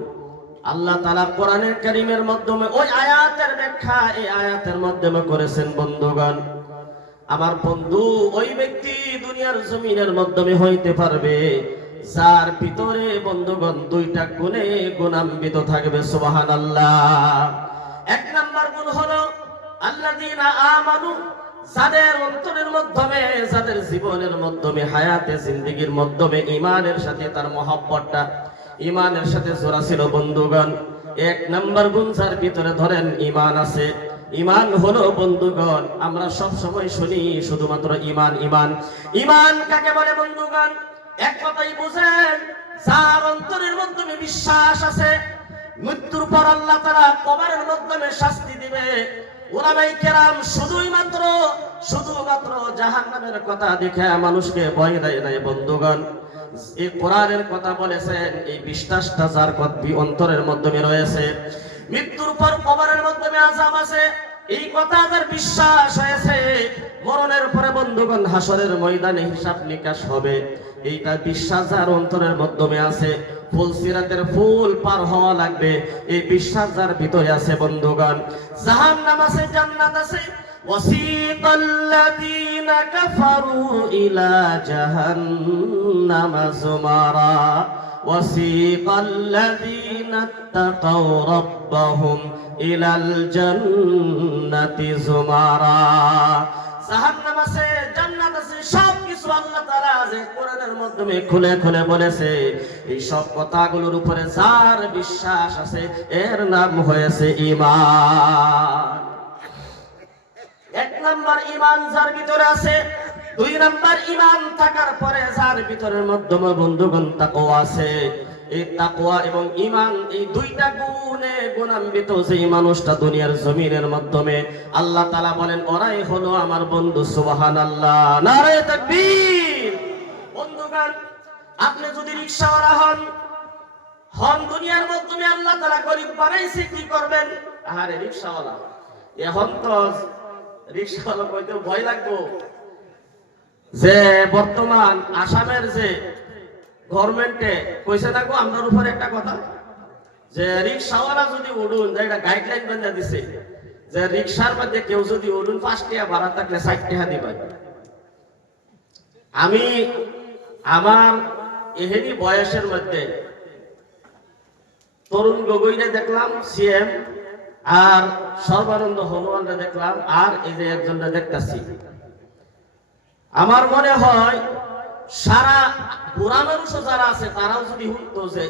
আল্লাহ তাআলা কোরআনের কারীমের মাধ্যমে ওই আয়াতের ব্যাখ্যা এই আয়াতের মাধ্যমে করেছেন। বন্ধুগণ, আমার বন্ধু ওই ব্যক্তি দুনিয়ার জমিনের মাধ্যমে হইতে পারবে যার ভিতরে বন্ধুগণ 2টা গুণে গুণান্বিত থাকবে। সুবহানাল্লাহ। 1 নাম্বার গুণ হলো আল্লাযীনা আমানু, যাদের অন্তরের মাধ্যমে, যাদের জীবনের মাধ্যমে, হায়াতে জিন্দেগীর মাধ্যমে ঈমানের সাথে তার মহব্বতটা ঈমানের সাথে জোড়া ছিল। বন্ধুগণ, 1 নাম্বার গুণ যার ভিতরে ধরেন ঈমান আছে। ঈমান হলো বন্ধুগণ, আমরা সব সময় শুনি শুধুমাত্র ঈমান ঈমান। ঈমান কাকে বলে বন্ধুগণ? এক কথাই বুঝেন, যার অন্তরের মাধ্যমে বিশ্বাস আছে মৃত্যুর পর আল্লাহ তাআলা কবরের মাধ্যমে শাস্তি দিবে। উলামায়ে কেরাম শুধুমাত্র জাহান্নামের কথা দেখে মানুষকে ভয় দেয় নাই। বন্ধুগণ, এই কোরআনের কথা বলেছেন, এই বিশ্বাসটা যার অন্তরের মাধ্যমে রয়েছে, মৃত্যুর পর কবরের মাধ্যমে আযাব আছে, এই কথা যার বিশ্বাস হয়েছে, মরণের পরে বন্ধুগণ হাসরের ময়দানে হিসাব নিকাশ হবে, এইটা বিশ্বাস যার অন্তরের মাধ্যমে আছে, ফুলসিরাতের ফুল পার হওয়া লাগবে, এই বিশ্বাস যার ভিতরে আছে বন্ধুগণ, জাহান্নাম আছে, জান্নাত আছে। وسيق الذين كفروا إلى جهنم زمرا وسيق الذين اتقوا ربهم إلى الجنة زمرا জাহান্নাম আছে, জান্নাত আছে, সব কিছু আল্লাহ তাআলা যে কোরআনের মাধ্যমে খুলে খুলে বলেছে, এই সব কথাগুলোর উপরে যার বিশ্বাস আছে এর নাম হয়েছে ঈমান। এক নাম্বার ঈমান যার ভিতরে আছে, দুই নাম্বার ঈমান থাকার পরে যার ভিতরের মাধ্যমে বন্ধুগণ তাকওয়া আছে। এই তাকওয়া এবং ঈমান এই দুইটা গুণে গুণান্বিত যেই মানুষটা দুনিয়ার জমিনের মাধ্যমে আল্লাহ তাআলা বলেন ওরাই হলো আমার বন্ধু। সুবহানাল্লাহ, নারে তাকবীর। বন্ধুগণ, আপনি যদি রিকশাওয়ালা হন দুনিয়ার মাধ্যমে আল্লাহ তাআলা গরিব বানাইছে, কি করবেন? আরে রিকশাওয়ালা, এখন তো রিকশাওয়ালা কইতে ভয় লাগবো যে বর্তমান আসামের যে গভর্নমেন্টে কইছে থাকবো আমরার উপর একটা কথা, যে রিকশাওয়ালা যদি উঠুন, একটা গাইডলাইন বেঁধে দিছে যে রিকশার মধ্যে কেউ যদি উঠুন 5 টাকা ভাড়া থাকলে 60 টাকা দিবেন। আমি আমার এহেনি বয়সের মধ্যে তরুণ গগৈরে দেখলাম সিএম, আর সর্বানন্দ হনুমানরা দেখলাম, আর এই যে একজনটা দেখতেছি। আমার মনে হয় সারা বুড়া মানুষও যারা আছে তারাও যদি হতো যে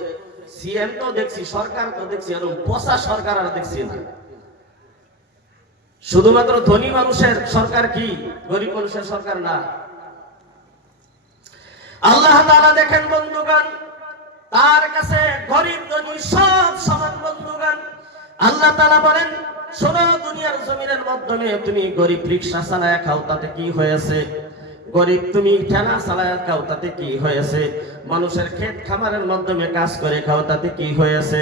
সিএম তো দেখছি, সরকার তো দেখছি, এরকম পচা সরকার আর দেখছি না। শুধুমাত্র ধনী মানুষের সরকার, কি গরিব মানুষের সরকার না। আল্লাহ তাআলা দেখেন বন্ধুগণ, তার কাছে গরিব ধনী সব সমান বন্ধুগণ। আল্লাহ তাআলা বলেন, শোনো, দুনিয়ার জমিনের মাধ্যমে তুমি গরিব রিকশা চালায় খাও, তাতে কি হয়েছে? গরিব তুমি ঠেলা চালায় খাও, তাতে কি হয়েছে? মানুষের ক্ষেত খামারের মাধ্যমে কাজ করে খাও, তাতে কি হয়েছে?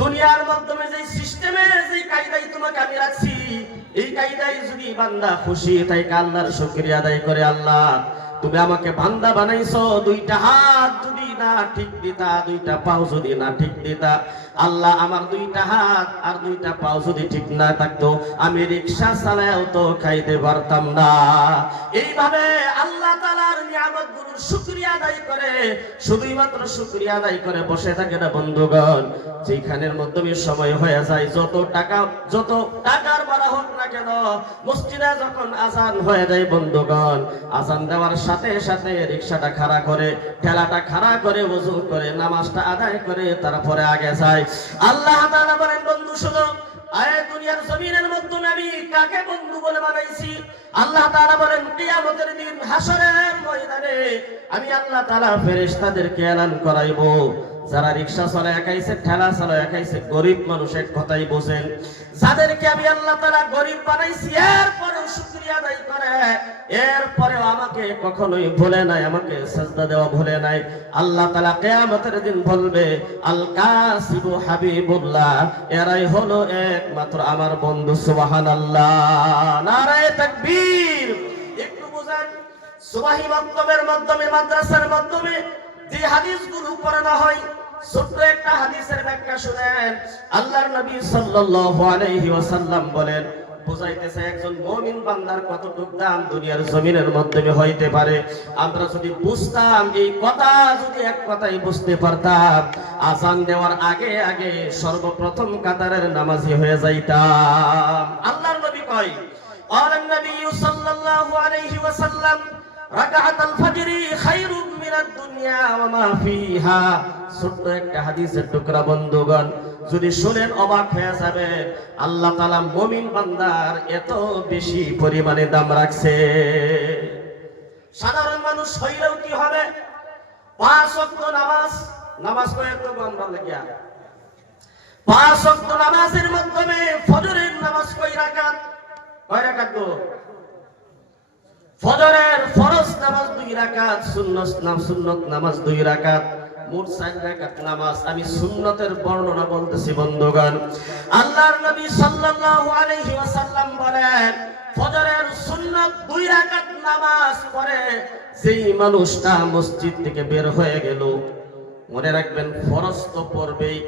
দুনিয়ার মাধ্যমে যে সিস্টেমে যে কায়দায় তোমাকে আমি রাখছি, এই কায়দায় যদি বান্দা খুশি তাই আল্লাহর শুকরিয়া আদায় করে, আল্লাহ তুমি আমাকে বান্দা বানাইছো, দুইটা হাত যদি না ঠিক দিতা, দুইটা পাও যদি না ঠিক দিতা, আল্লাহ আমার দুইটা হাত আর দুইটা পাও যদি ঠিক না থাকতো আমি রিকশা চালায়ও তো খাইতে পারতাম না। এইভাবে আল্লাহ তাআলার নিয়ামতগুলোর শুকরিয়া আদায় করে, শুধুই মাত্র শুকরিয়া আদায় করে বসে থাকে না বন্ধুগণ। যেখানের মাধ্যমে সময় হয়ে যায়, যত টাকার বড় হোক না কেন, মসজিদে যখন আজান হয়ে যায় বন্ধুগণ, আজান দেওয়ার সাথে সাথে রিকশাটা খাড়া করে, ঠেলাটা খাড়া করে, ওযু করে, নামাজটা আদায় করে তারপরে আগে যায়। আল্লাহ তাআলা বলেন, বন্ধু শুনো, আয় দুনিয়ার জমিনের মাধ্যমে আমি কাকে বন্ধু বলে বানাইছি? আল্লাহ তাআলা বলেন, কিয়ামতের দিন হাসরের ময়দানে আমি আল্লাহ তাআলা ফেরেশতাদেরকে এলান করাইব, যারা রিকশা চালায় খাইছে, ঠেলা চালায় খাইছে, গরিব মানুষের কথাই বোঝেন, যাদেরকে আমি আল্লাহ তাআলা গরিব বানাইছি, এরপরেও শুকরিয়া আদায় করে, এরপরেও আমাকে কখনোই ভুলে নাই, আমাকে সিজদা দেওয়া ভুলে নাই, আল্লাহ তাআলা কিয়ামতের দিন বলবে, আল কাসিবু হাবিবুল্লাহ, এরাই হলো একমাত্র আমার বন্ধু। সুবহানাল্লাহ, নারে তাকবীর। একটু বুঝেন, সুবহি মাকতবের মাধ্যমে, মাদ্রাসার মাধ্যমে যে হাদিসগুলো পড়ানো হয়, ছোট্ট একটা হাদিসের ব্যাখ্যা শুনেন। আল্লাহর নবী সাল্লাল্লাহু আলাইহি ওয়াসাল্লাম বলেন, বুঝাইতেছে একজন মুমিন বান্দার কতটুকু দাম দুনিয়ার জমিনের মাধ্যমে হইতে পারে। আমরা যদি বুঝতাম, এই কথা যদি এক কথাই বুঝতে পারতাম, আযান দেওয়ার আগে আগে সর্বপ্রথম কাতারের নামাজি হয়ে যাইতাম। আল্লাহর নবী কয়, ক্বালান নবী সাল্লাল্লাহু আলাইহি ওয়াসাল্লাম, রাকাআতুল ফজরি খায়রুম মিনাদ দুনিয়া ওয়া মা ফিহা। ছোট্ট একটা হাদিসের টুকরা বন্ধুগণ, যদি শুনেন অবাক হয়ে যাবেন, আল্লাহ তাআলা মুমিন বান্দার এত বেশি পরিমাণে দাম রাখছে। সাধারণ মানুষ হইলেও কি হবে? 5 ওয়াক্ত নামাজ পড়ে তো আমরা লাগিয়া 5 ওয়াক্ত নামাজের মাধ্যমে ফজরের নামাজ কয় রাকাত গো? ফজরের ফরজ নামাজ 2 রাকাত, সুন্নত নামাজ 2 রাকাত, মোট 4 রাকাত নামাজ। আমি সুন্নতের বর্ণনা বলতেছি বন্ধুগণ। আল্লাহর নবী সাল্লাল্লাহু আলাইহি ওয়াসাল্লাম বলেন, ফজরের সুন্নত 2 রাকাত নামাজ পড়ে যেই মানুষটা মসজিদ থেকে বের হয়ে গেল, মনে রাখবেন ফরজ তো পড়বেই,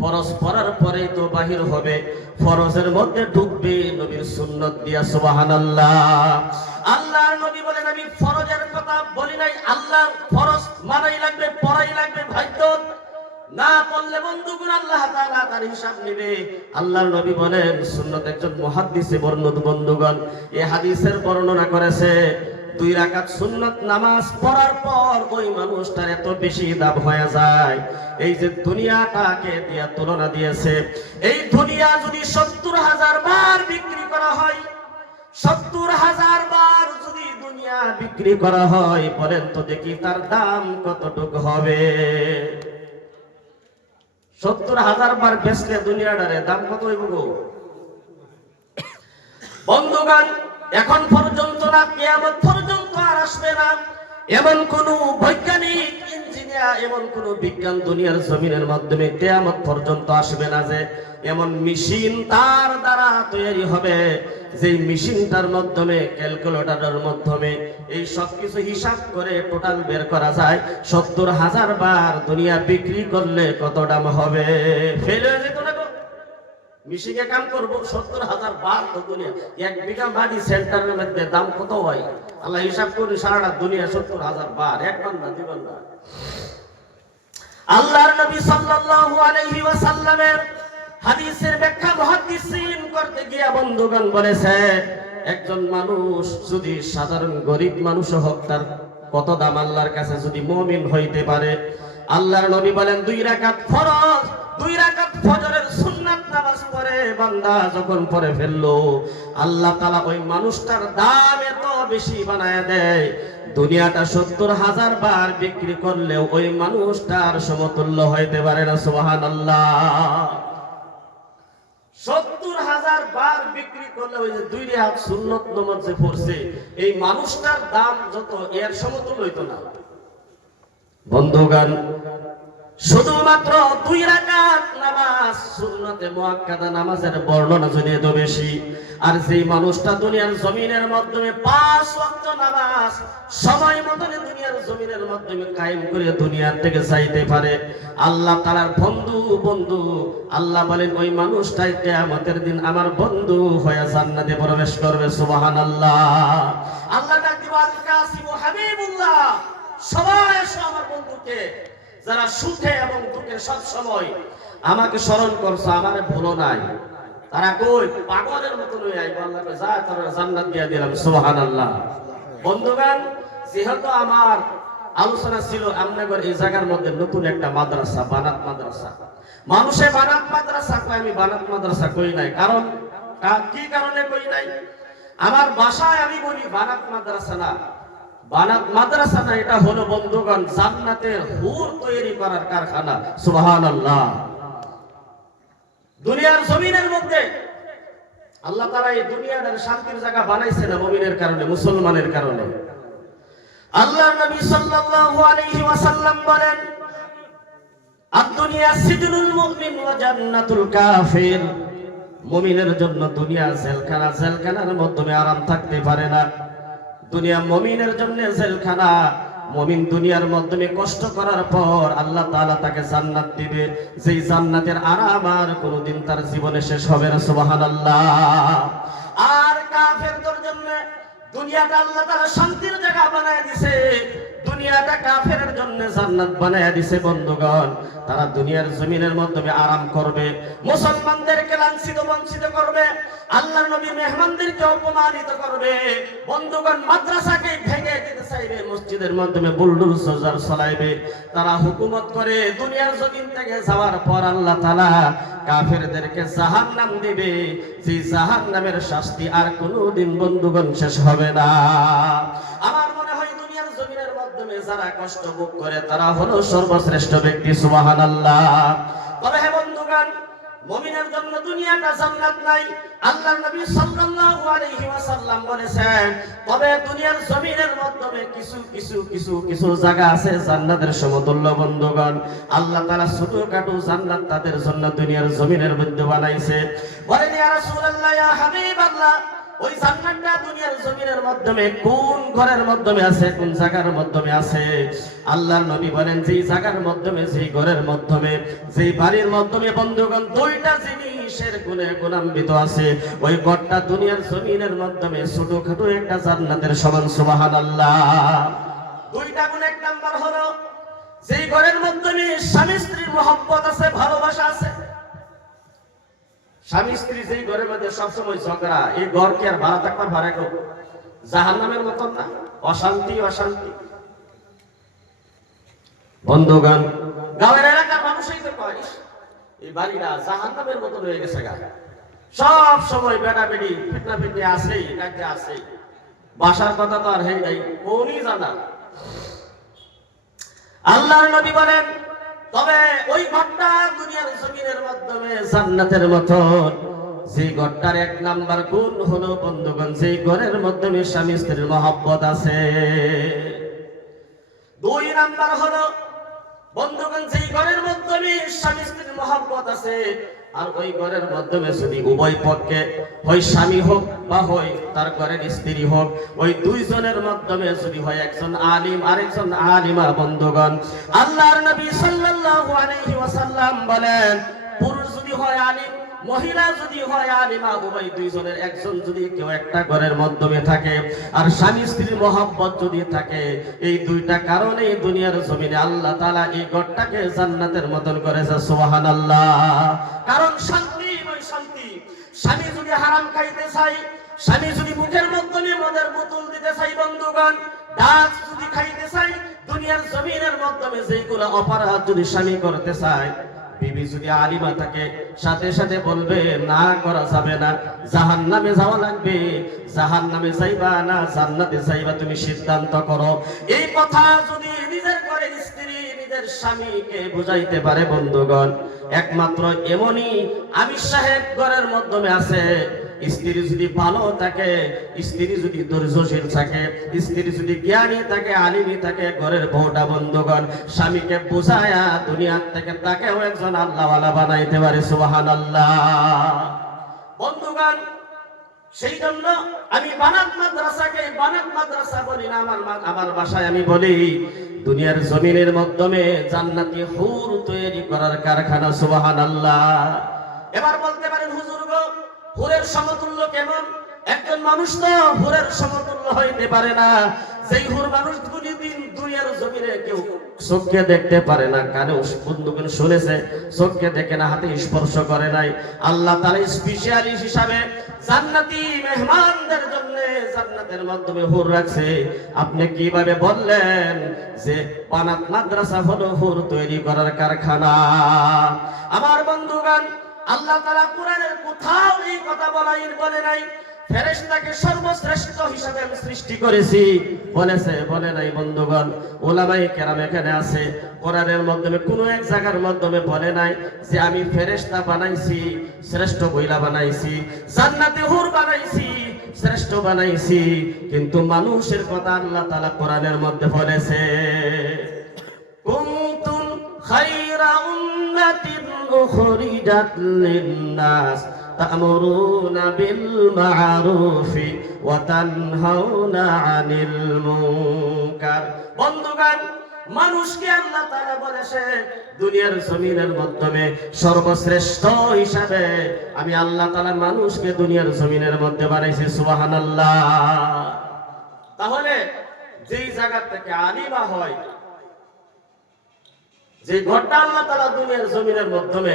ফরজ পড়ার পরেই তো বাহির হবে, ফরজের মধ্যে ঢুকবে নবীর সুন্নত দিয়া। সুবহানাল্লাহ। আল্লাহর নবী বলেন আমি ফরজের কথা বলি নাই, আল্লাহর ফরজ মানাই লাগবে, পড়াই লাগবে। ভাগ্য না পড়লে বন্ধুগণ আল্লাহ তাআলা তার হিসাব নেবে। আল্লাহর নবী বলেন, সুন্নত একজন মুহাদ্দিসে বর্ণিত বন্ধুগণ এই হাদিসের বর্ণনা করেছে, 2 রাকাত সুন্নত নামাজ পড়ার পর ওই মানুষটার এত বেশি দাম হয়ে যায়। এই যে দুনিয়াটাকে দিয়া তুলনা দিয়েছে, এই দুনিয়া যদি 70,000 বার বিক্রি করা হয়, 70,000 বার যদি দুনিয়া বিক্রি করা হয়, বলেন তো দেখি তার দাম কতটুকু হবে? 70,000 বার বেচলে দুনিয়াটার দাম কত হইব গো বন্ধুগণ? এখন পর্যন্ত না, কিয়ামত পর্যন্ত আর আসবে না এমন কোন বৈজ্ঞানিক, ইঞ্জিনিয়ার, এমন কোন বিজ্ঞান দুনিয়ার জমিনের মাধ্যমে কিয়ামত পর্যন্ত আসবে না যে এমন মেশিন তার দ্বারা তৈরি হবে, যে মেশিনটার মাধ্যমে, ক্যালকুলেটরের মাধ্যমে এই সবকিছু হিসাব করে টোটাল বের করা যায় 70,000 বার দুনিয়া বিক্রি করলে কত দাম হবে। ফেল হয়ে যেত না গো, মিশিকে কাম করবো 70,000 বার তো দুনিয়া, 1 বিঘা মাটি সেন্টারের মধ্যে দাম কত হয় আল্লাহ হিসাব করি, সারাটা দুনিয়া 70,000 বার, 1 বান্দা 2 বান্দা। আল্লাহর নবী সাল্লাল্লাহু আলাইহি ওয়াসাল্লামের হাদিসের ব্যাখ্যা মুহাদ্দিসিন করতে গিয়া বন্ধুগণ বলেছে, একজন মানুষ যদি সাধারণ গরিব মানুষ হোক, তার কত দাম আল্লাহর কাছে যদি মুমিন হইতে পারে। আল্লাহর নবী বলেন 2 রাকাত ফরজ, 2 রাকাত ফজরের সুন্নাত নামাজ পড়ে বান্দা যখন পড়ে ফেললো, আল্লাহ তাআলা ওই মানুষটার দাম এত বেশি বানায় দেয়, দুনিয়াটা 70,000 বার বিক্রি করলেও ওই মানুষটার সমতুল্য হইতে পারে না। সুবহানাল্লাহ। 70,000 বার বিক্রি করলে ওই যে 2 রাকাত সুন্নত নামাজ যে পড়ছে, এই মানুষটার দাম যত, এর সমতুল্য হইতো না বন্ধুগণ। শুধুমাত্র 2 রাকাত নামাজ, সুন্নতে মুআক্কাদা নামাজের বর্ণনা যদি এত বেশি, আর যেই মানুষটা দুনিয়ার জমিনের মাধ্যমে 5 ওয়াক্ত নামাজ সময় মতন দুনিয়ার জমিনের মাধ্যমে কায়েম করে দুনিয়ার থেকে যাইতে পারে, আল্লাহ তাআলার বন্ধু আল্লাহ বলেন ওই মানুষটাই কিয়ামতের দিন আমার বন্ধু হয়ে জান্নাতে প্রবেশ করবে। সুবহানাল্লাহ। আল্লাহ ডাক দিব, আল কাসিম হাবিবুল্লাহ, সবাই এসো আমার বন্ধুকে, যারা সুখে এবং দুঃখে সব সময় আমাকে স্মরণ করছো, আমারে ভুলো নাই, তারা কই পাগলের মতো লই আইবো, আল্লাহ কই যা তোর জান্নাত দিয়া দিলাম। সুবহানাল্লাহ। বন্ধুগণ, যেহেতু আমার আলোচনা ছিল আমনগর এই জায়গার মধ্যে নতুন একটা মাদ্রাসা, বানাত মাদ্রাসা, মানুষে বানাত মাদ্রাসা কই, আমি বানাত মাদ্রাসা কই নাই, কারণ কি কারণে কই নাই, আমার ভাষায় আমি বলি বানাত মাদ্রাসা না, বানাত মাদ্রাসা না, এটা হলো বন্ধুগণ জান্নাতের হুর তৈরি করার কারখানা। সুবহানাল্লাহ। দুনিয়ার জমিনের মধ্যে আল্লাহ তাআলা এই দুনিয়াটার শান্তির জায়গা বানাইছে না মুমিনের কারণে, মুসলমানের কারণে। আল্লাহর নবী সাল্লাল্লাহু আলাইহি ওয়াসাল্লাম বলেন, আদ-দুনিয়া সিজনুল মুমিন ওয়া জান্নাতুল কাফির, মুমিনের জন্য দুনিয়া জেলখানা, জেলখানার মাধ্যমে আরাম থাকতে পারে না। দুনিয়া মুমিনের জন্য জেলখানা, মুমিন দুনিয়ার মাধ্যমে কষ্ট করার পর আল্লাহ তাআলা তাকে জান্নাত দিবে, যেই জান্নাতের আরাম আর কোনোদিন তার জীবনে শেষ হবে না। সুবহানাল্লাহ। আর কাফেরদের জন্য দুনিয়াটা আল্লাহ তাআলা শান্তির জায়গা বানায় দিয়েছে, দুনিয়াটা কাফেরের জন্য জান্নাত বানায় দিয়েছে। বন্ধুগণ, তারা দুনিয়ার জমিনের মাধ্যমে আরাম করবে, মুসলমানদেরকে লাঞ্ছিত বঞ্চিত করবে, আল্লাহর নবী মেহমানদেরকে অপমানিত করবে। বন্ধুগণ, মাদ্রাসাকে ভেঙে দিতে চাইবে, মসজিদের মাধ্যমে বুলডোজার চালাইবে, তারা হুকুমত করে দুনিয়ার জমিন থেকে যাওয়ার পর আল্লাহ তাআলা কাফেরদেরকে জাহান্নাম দিবে, যে জাহান্নামের শাস্তি আর কোনোদিন বন্ধুগণ শেষ হবে না। আমার মনে হয় দুনিয়ার জমিনের মাধ্যমে যারা কষ্ট ভোগ করে তারা হলো সর্বশ্রেষ্ঠ ব্যক্তি। সুবহানাল্লাহ। তবে হে বন্ধুগণ, মুমিনের জন্য দুনিয়াটা জান্নাত নাই। আল্লাহর নবী সাল্লাল্লাহু আলাইহি ওয়াসাল্লাম বলেছেন, তবে দুনিয়ার জমিনের মাধ্যমে কিছু জায়গা আছে জান্নাতের সমতুল্য। বন্ধুগণ, আল্লাহ তাআলা ছোটখাটো জান্নাত তাদের জন্য দুনিয়ার জমিনের মধ্যে বানাইছে। বলেন ইয়া রাসূলুল্লাহ, ইয়া হাবিবাল্লাহ, ওই জান্নাতটা দুনিয়ার জমিনে জমিনের মাধ্যমে কোন ঘরের মাধ্যমে আছে, কোন জায়গার মাধ্যমে আছে? আল্লাহর নবী বলেন যেই জায়গার মাধ্যমে, যেই ঘরের মাধ্যমে, যেই বাড়ির মাধ্যমে বন্ধুগণ দুইটা জিনিসের গুণে গুণান্বিত আছে, ওই ঘরটা দুনিয়ার জমিনের মাধ্যমে ছোটখাটো একটা জান্নাতের সমান। সুবহানাল্লাহ। দুইটা গুণ। এক নাম্বার হলো যেই ঘরের মাধ্যমে স্বামী স্ত্রীর মহব্বত আছে, ভালোবাসা আছে। স্বামী স্ত্রী যেই ঘরের মধ্যে সবসময় ঝগড়া, এই ঘর কি আর ভালো থাকবার ভাড়া গো? জাহান্নামের মতন না, অশান্তি অশান্তি। বন্ধুগণ, গাঁয়ের এলাকার মানুষই তো কয় এই বাড়িটা জাহান্নামের মতন হয়ে গেছে গা। সব সময় বেড়া বেড়ি ফিটনা ফিটনি আসেই, কাজে আসেই। বাসার কথা তো আর হেই নাই, কোনই জানা। আল্লাহর নবী বলেন তবে ওই ঘরটা দুনিয়ার জমিনের মাধ্যমে জান্নাতের মতন। যে ঘরটার এক নাম্বার গুণ হলো বন্ধুগণ, যে ঘরের মাধ্যমে স্বামী স্ত্রীর মহব্বত আছে। দুই নাম্বার হলো বন্ধুগণ, যেই ঘরের মাধ্যমে স্বামী স্ত্রীর মহব্বত আছে, আর ওই ঘরের মাধ্যমে যদি উভয় পক্ষে, হয় স্বামী হোক বা হয় তার ঘরের স্ত্রী হোক, ওই দুইজনের মাধ্যমে যদি হয় একজন আলিম আর একজন আলিমা। বন্ধুগণ, আল্লাহর নবী সাল্লাল্লাহু আলাইহি ওয়াসাল্লাম বলেন পুরুষ যদি হয় আলিম, মহিলা যদি হয় আলিমা, উভয় দুইজনের একজন যদি কেউ একটা ঘরের মাধ্যমে থাকে আর স্বামী স্ত্রীর মহব্বত যদি থাকে, এই দুইটা কারণে দুনিয়ার জমিনে আল্লাহ তাআলা এই ঘরটাকে জান্নাতের মতন করেছে। সুবহানাল্লাহ। কারণ শান্তি, ওই শান্তি। স্বামী যদি হারাম খাইতে চাই, স্বামী যদি মুখের মাধ্যমে মদের বোতল দিতে চাই, বন্ধুগণ ডাক যদি খাইতে চাই, দুনিয়ার জমিনের মাধ্যমে যেইগুলো অপরাধ যদি স্বামী করতে চায়, বিবি যদি আলিমা থাকে সাথে সাথে বলবে না করা যাবে না, জাহান্নামে যাওয়া লাগবে। জাহান্নামে যাইবা না জান্নাতে যাইবা, তুমি সিদ্ধান্ত করো। এই কথা যদি নিজের ঘরের স্ত্রী নিজের স্বামীকে বুঝাইতে পারে, বন্ধুগণ একমাত্র এমনই আমির সাহেব ঘরের মাধ্যমে আছে। স্ত্রী যদি ভালো থাকে, স্ত্রী যদি ধৈর্যশীল থাকে, স্ত্রী যদি জ্ঞানী থাকে, আলিমী থাকে, ঘরের বউটা বন্ধুগণ স্বামীকে বুঝায়া দুনিয়ার থেকে তাকেও একজন আল্লাহওয়ালা বানাইতে পারে। সুবহানাল্লাহ। বন্ধুগণ, সেই জন্য আমি বানাত মাদ্রাসাকে বানাত মাদ্রাসা বলি না, আমার ভাষায় আমি বলি দুনিয়ার জমিনের মাধ্যমে জান্নাতি হুর তৈরি করার কারখানা। সুবহানাল্লাহ। এবার বলতে পারেন হুজুর গো, হুরের সমতুল্য কেমন? একজন মানুষ তো হুরের সমতুল্য হইতে পারে না। যেই হুর মানুষ কোনদিন দুনিয়ার জমিনে কেউ চোখে দেখতে পারে না, কানে বন্ধুগণ শুনেছে, চোখে দেখে না, হাতে স্পর্শ করে নাই, আল্লাহ তাআলা স্পেশালিস্ট হিসাবে জান্নাতি মেহমানদের জন্য জান্নাতের মাধ্যমে হুর রাখছে। আপনি কিভাবে বললেন যে বানাত মাদ্রাসা হলো হুর তৈরি করার কারখানা? আমার বন্ধুগণ, আল্লাহ তাআলা কোরআনের কোথাও এই কথা বলে নাই ফেরেশতাকে সর্বশ্রেষ্ঠ হিসাবে আমি সৃষ্টি করেছি, বলেছে? বলে নাই। বন্ধুগণ, উলামায়ে কেরাম এখানে আছে, কোরআনের মাধ্যমে কোনো এক জায়গার মাধ্যমে বলে নাই যে আমি ফেরেশতা বানাইছি, শ্রেষ্ঠ বইলা বানাইছি, জান্নাতে হুর বানাইছি, শ্রেষ্ঠ বানাইছি। কিন্তু মানুষের কথা আল্লাহ তাআলা কোরআনের মধ্যে বলেছে, কুনতুম খায়রা উম্মাতিন উখরিজাত লিন-নাস তা'মুরুনা বিল মা'রুফি ওয়া তানহাউনা আনিল মুনকার। বন্ধুগণ, মানুষকে আল্লাহ তাআলা বলেছে দুনিয়ার জমিনের মাধ্যমে সর্বশ্রেষ্ঠ হিসাবে আমি আল্লাহ তাআলা মানুষকে দুনিয়ার জমিনের মধ্যে বানাইছি। সুবহানাল্লাহ। তাহলে যেই জায়গা থেকে আলিমা হয়, যে ঘরটা আল্লাহ তাআলা দুনিয়ার জমিনের মাধ্যমে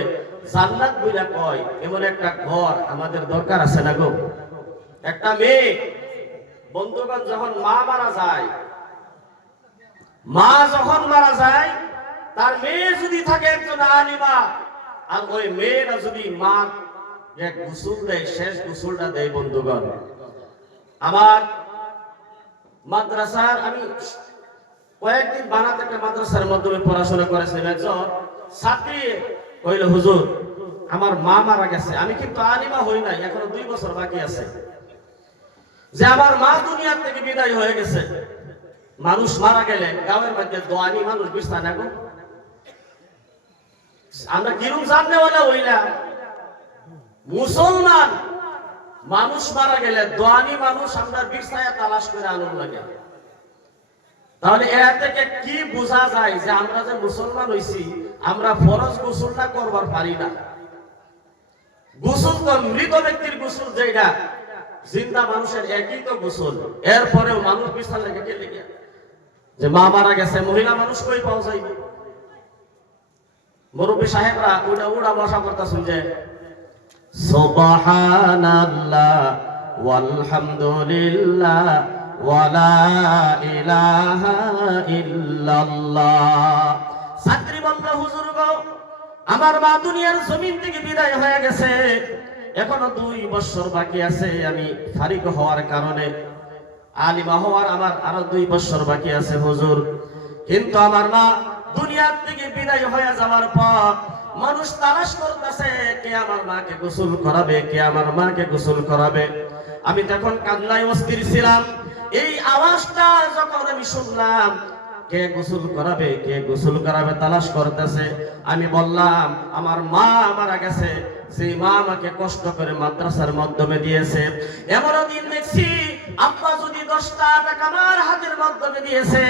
জান্নাত বইলা কয়, এমন একটা ঘর আমাদের দরকার আছে না গো? একটা মেয়ে বন্ধুগণ যখন মা মারা যায়, তার মেয়ে যদি থাকে একজন আলিমা, আর ওই মেয়েরা যদি মা যে গোসল দেয়, শেষ গোসলটা দেয়, বন্ধুগণ আমার মাদ্রাসার আমি কয়েকদিন বানাতে একটা মাদ্রাসার মাধ্যমে পড়াশোনা করেছিলাম, একজন ছাত্রী কইল হুজুর আমার মা মারা গেছে, আমি কিন্তু আলিমা হই নাই, এখনো 2 বছর বাকি আছে, যে আমার মা দুনিয়া থেকে বিদায় হয়ে গেছে। মানুষ মারা গেলে গাঁয়ের মধ্যে দোয়ানি মানুষ বিস্তার না গো, আমরা কিরম জাননেওয়ালা হইলাম, মুসলমান মানুষ মারা গেলে দোয়ানি মানুষ আমরা বিছায়া তালাশ করে আনুন লাগে। তাহলে এর থেকে কি বোঝা যায় যে আমরা যে মুসলমান হইছি আমরা ফরজ গোসলটা করবার পারি না। গোসল তো মৃত ব্যক্তির গোসল, যেটা জিন্দা মানুষের একই তো গোসল, এরপরেও মানুষ বিছাল লেগে কে লেগে যে মা মারা গেছে মহিলা মানুষ কই পাওয়া যাইবে? মুরব্বী সাহেবরা উড়া উড়া বসা করতা শুনছে সুবহানাল্লাহ ওয়ালহামদুলিল্লাহ ওয়ালা ইলাহা ইল্লাল্লাহ। ছাত্রী বলল, হুজুর গো, আমার মা দুনিয়ার জমিন থেকে বিদায় হয়ে গেছে, এখনো 2 বছর বাকি আছে, আমি ফারিক হওয়ার কারণে আলিমা হওয়ার আমার আরো 2 বছর বাকি আছে হুজুর। কিন্তু আমার মা দুনিয়ার থেকে বিদায় হয়ে যাওয়ার পর মানুষ তালাশ করতেছে কে আমার মাকে গোসল করাবে, কে আমার মাকে গোসল করাবে। আমি তখন কান্নায় অস্থির ছিলাম। এই আওয়াজটা যখন আমি শুনলাম, কে গোসল করাবে, কে গোসল করাবে তালাশ করতেছে, আমি বললাম আমার মা মারা গেছে, সেই মা আমাকে কষ্ট করে মাদ্রাসার মাধ্যমে দিয়েছে। এমনও দিন দেখছি আব্বা যদি 10টা টাকা আমার হাতের মাধ্যমে দিয়েছে,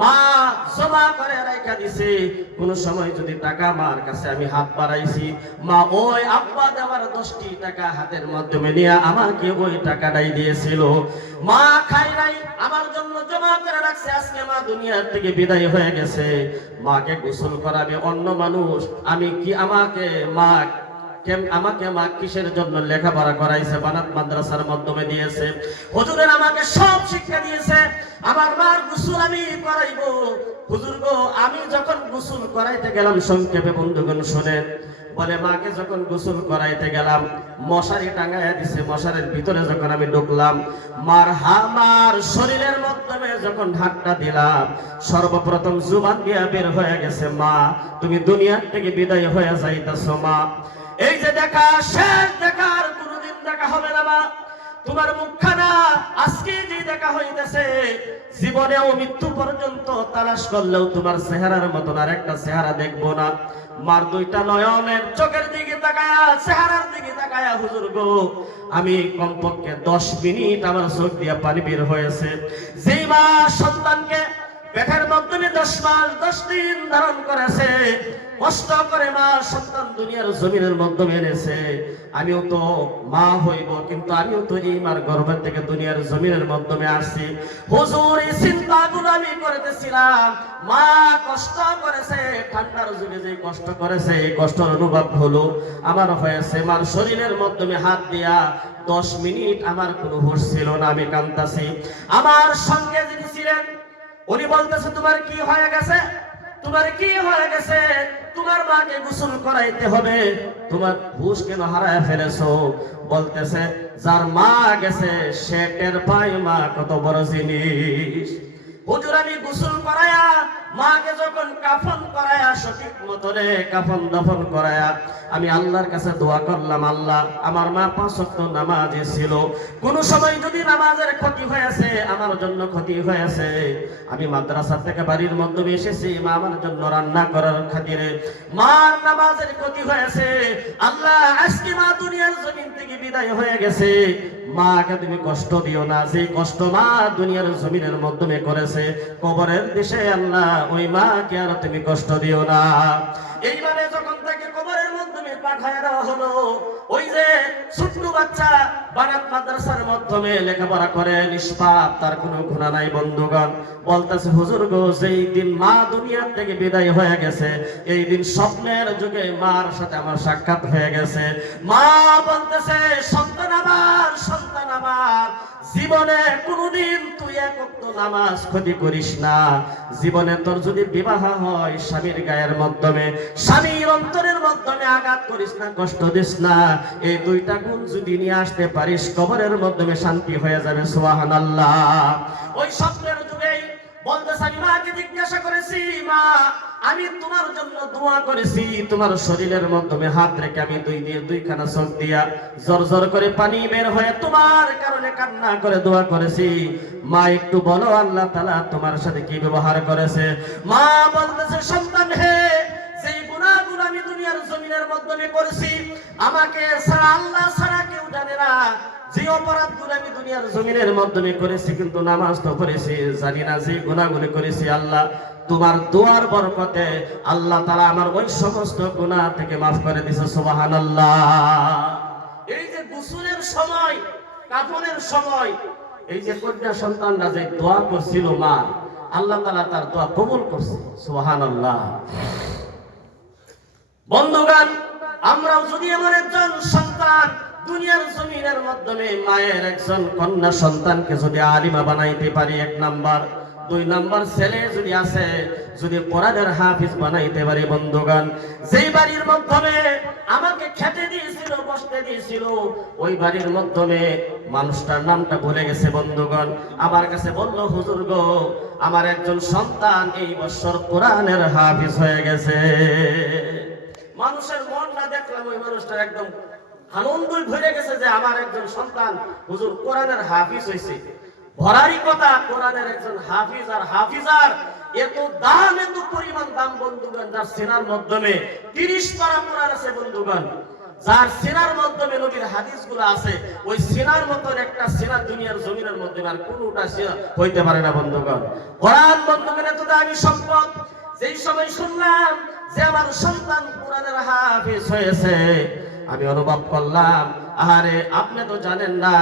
মা জমা করে রাখা দিছে, কোন সময় যদি টাকা মার কাছে আমি হাত বাড়াইছি, মা ওই আব্বা দেওয়ার 10টি টাকা হাতের মাধ্যমে নিয়ে আমাকে ওই টাকাটাই দিয়েছিল। মা খাই নাই, আমার জন্য জমা করে রাখছে। আজকে মা দুনিয়ার থেকে বিদায় হয়ে গেছে, মাকে গোসল করাবে অন্য মানুষ, আমি কি আমাকে মা কিসের জন্য লেখাপড়া করাইছে? বানাত মাদ্রাসার মাধ্যমে দিয়েছে। হুজুরের আমাকে সব শিক্ষা দিয়েছে, আমার মার গোসল আমি করাইবো। হুজুর গো, আমি যখন গোসল করাইতে গেলাম, সংক্ষেপে বন্ধুগণ শুনেন, বলে মাকে যখন গোসল করাইতে গেলাম, মশারি টাঙ্গাইয়া দিছে, মশারির ভিতরে যখন আমি ঢুকলাম, মার শরীরের মাধ্যমে যখন হাতটা দিলাম, সর্বপ্রথম জুবান দিয়া বের হয়ে গেছে, মা তুমি দুনিয়া থেকে বিদায় হয়ে যাইতাছো মা। এই যে দেখা, শেষ দেখার কোনদিন দেখা হবে না মা, তোমার মুখখানা আজকে যে দেখা হইতেছে, জীবনেও মৃত্যু পর্যন্ত তালাশ করলেও তোমার চেহারার মতন আর একটা চেহারা দেখবো না। মার 2টা নয়নের চোখের দিকে তাকায়া, চেহারার দিকে তাকায়া, হুজুর গো, আমি কমপক্ষে 10 মিনিট আমার চোখ দিয়ে পানি বের হয়েছে। যেই মা সন্তানকে পেটের মাধ্যমে 10 মাস 10 দিন ধারণ করেছে, কষ্ট করে মা সন্তান দুনিয়ার জমিনের মাধ্যমে এনেছে, আমিও তো মা হইব, কিন্তু আমিও তো এই মার গর্ভ থেকে দুনিয়ার জমিনের মাধ্যমে আসছি। হুজুর, এই চিন্তাগুলো আমি করতেছিলাম, মা কষ্ট করেছে, ঠান্ডার যুগে যে কষ্ট করেছে, এই কষ্টের অনুভব হলো আমার হয়েছে। মার শরীরের মাধ্যমে হাত দিয়া 10 মিনিট আমার কোনো হুঁশ ছিল না, আমি কাঁদতাছি। আমার সঙ্গে যিনি ছিলেন উনি বলতেছে, তোমার কি হয়ে গেছে, তোমার কি হয়ে গেছে, তোমার মাকে গোসল করাইতে হবে, তোমার হুঁশ কেন হারায় ফেলেছো? বলতেছে, যার মা গেছে সে টের পায় মা কত বড় জিনিস। হুজুর, আমি গোসল করায়া মাকে যখন কাফন করায়া, সঠিক মতনে কাফন দাফন করায়া, আমি আল্লাহর কাছে দোয়া করলাম, আল্লাহ আমার মা 5 ওয়াক্ত নামাজে ছিল, কোন সময় যদি নামাজের ক্ষতি হয়েছে, আমার জন্য ক্ষতি হয়েছে, আমি মাদ্রাসা থেকে বাড়ির মাধ্যমে এসেছি, মা আমার জন্য রান্না করার খাতিরে মার নামাজের ক্ষতি হয়েছে, আল্লাহ আজকে মা দুনিয়ার জমিন থেকে বিদায় হয়ে গেছে, মাকে তুমি কষ্ট দিও না, যে কষ্ট মা দুনিয়ার জমিনের মাধ্যমে করেছে, কবরের দেশে আল্লাহ ওই মাকে আর তুমি কষ্ট দিও না। এইভাবে যখন তাকে কবরের মাধ্যমে পাঠায় দেওয়া হলো, ওই যে ছোট্ট বাচ্চা বানাত মাদ্রাসার মাধ্যমে লেখাপড়া করে, নিষ্পাপ, তার কোনো গুনাহ নাই। বন্ধুগণ বলতেছে, হুজুর গো, যেই দিন মা দুনিয়া থেকে বিদায় হয়ে গেছে, এই দিন স্বপ্নের যুগে মার সাথে আমার সাক্ষাৎ হয়ে গেছে। মা বলতেছে, সন্তান আমার, জীবনে কোনদিন তুই 1 ওয়াক্ত নামাজ ক্ষতি করিস না, জীবনে তোর যদি বিবাহ হয় স্বামীর গায়ের মাধ্যমে, স্বামীর অন্তরের মাধ্যমে আঘাত করিস না, কষ্ট দিস না, এই 2টা গুণ যদি নিয়ে আসতে পারিস, কবরের মাধ্যমে শান্তি হয়ে যাবে। সুবহানাল্লাহ। ওই স্বপ্নের যুগেই বলতেছে, আমি মাকে জিজ্ঞাসা করেছি, মা আমি তোমার জন্য দোয়া করেছি, তোমার শরীরের মাধ্যমে হাত রেখে আমি 2খানা চোখ দিয়া জোর জোর করে পানি বের হয়ে তোমার কারণে কান্না করে দোয়া করেছি, মা একটু বলো আল্লাহ তাআলা তোমার সাথে কি ব্যবহার করেছে? মা বলতেছে, সন্তান হে, যেই গুনাহগুলো আমি দুনিয়ার জমিনের মাধ্যমে করেছি, আমাকে ছাড়া আল্লাহ ছাড়া কেউ জানে না। যে অপরাধগুলো আমি দুনিয়ার জমিনের মাধ্যমে করেছি, কিন্তু নামাজ তো পড়েছি, জানি না যে গুনাহগুলো করেছি, আল্লাহ তোমার দোয়ার বরকতে আল্লাহ তাআলা আমার ওই সমস্ত গুনাহ থেকে মাফ করে দিয়েছে। সুবহানাল্লাহ। এই যে গোসলের সময়, কাফনের সময়, এই যে কন্যা সন্তানরা যে দোয়া করছিল মা, আল্লাহ তাআলা তার দোয়া কবুল করছে। সুবহানাল্লাহ। বন্ধুগণ, আমরাও যদি এমন একজন সন্তান দুনিয়ার জমিনের মাধ্যমে মায়ের একজন কন্যা সন্তানকে যদি আলিমা বানাইতে পারি, 1 নাম্বার, 2 নাম্বার ছেলে যদি আছে, যদি কোরআনের হাফিজ বানাইতে পারি, বন্ধুগণ, যেই বাড়ির মাধ্যমে আমাকে খেতে দিয়েছিল, বসতে দিয়েছিল, ওই বাড়ির মাধ্যমে মানুষটার নামটা ভুলে গেছে, বন্ধুগণ, আমার কাছে বলল, হুজুর গো, আমার একজন সন্তান এই বছর কোরআনের হাফিজ হয়ে গেছে। মানুষের মনটা দেখলাম, ওই মানুষটা একদম আনন্দই ভরে গেছে যে আমার একজন সন্তান হুজুর কোরআনের হাফিজ হয়েছে। ভরারি কথা, কোরআনের একজন হাফিজ আর হাফিজার এত দাম, এত পরিমাণ দাম, বন্ধুগণ, যার সিনার মাধ্যমে 30 পারা কোরআন আছে, বন্ধুগণ, যার সিনার মাধ্যমে নবীর হাদিসগুলো আছে, ওই সিনার মতন একটা সিনা দুনিয়ার জমিনের মধ্যে আর কোনটা সিনা হইতে পারে না, বন্ধুগণ। কোরআন, বন্ধুগণ, এত দামি সম্পদ। যেই সময় শুনলাম যে আমার সন্তান কোরআনের হাফিজ হয়েছে, আমি অনুভব করলাম, আরে আপনি তো জানেন না,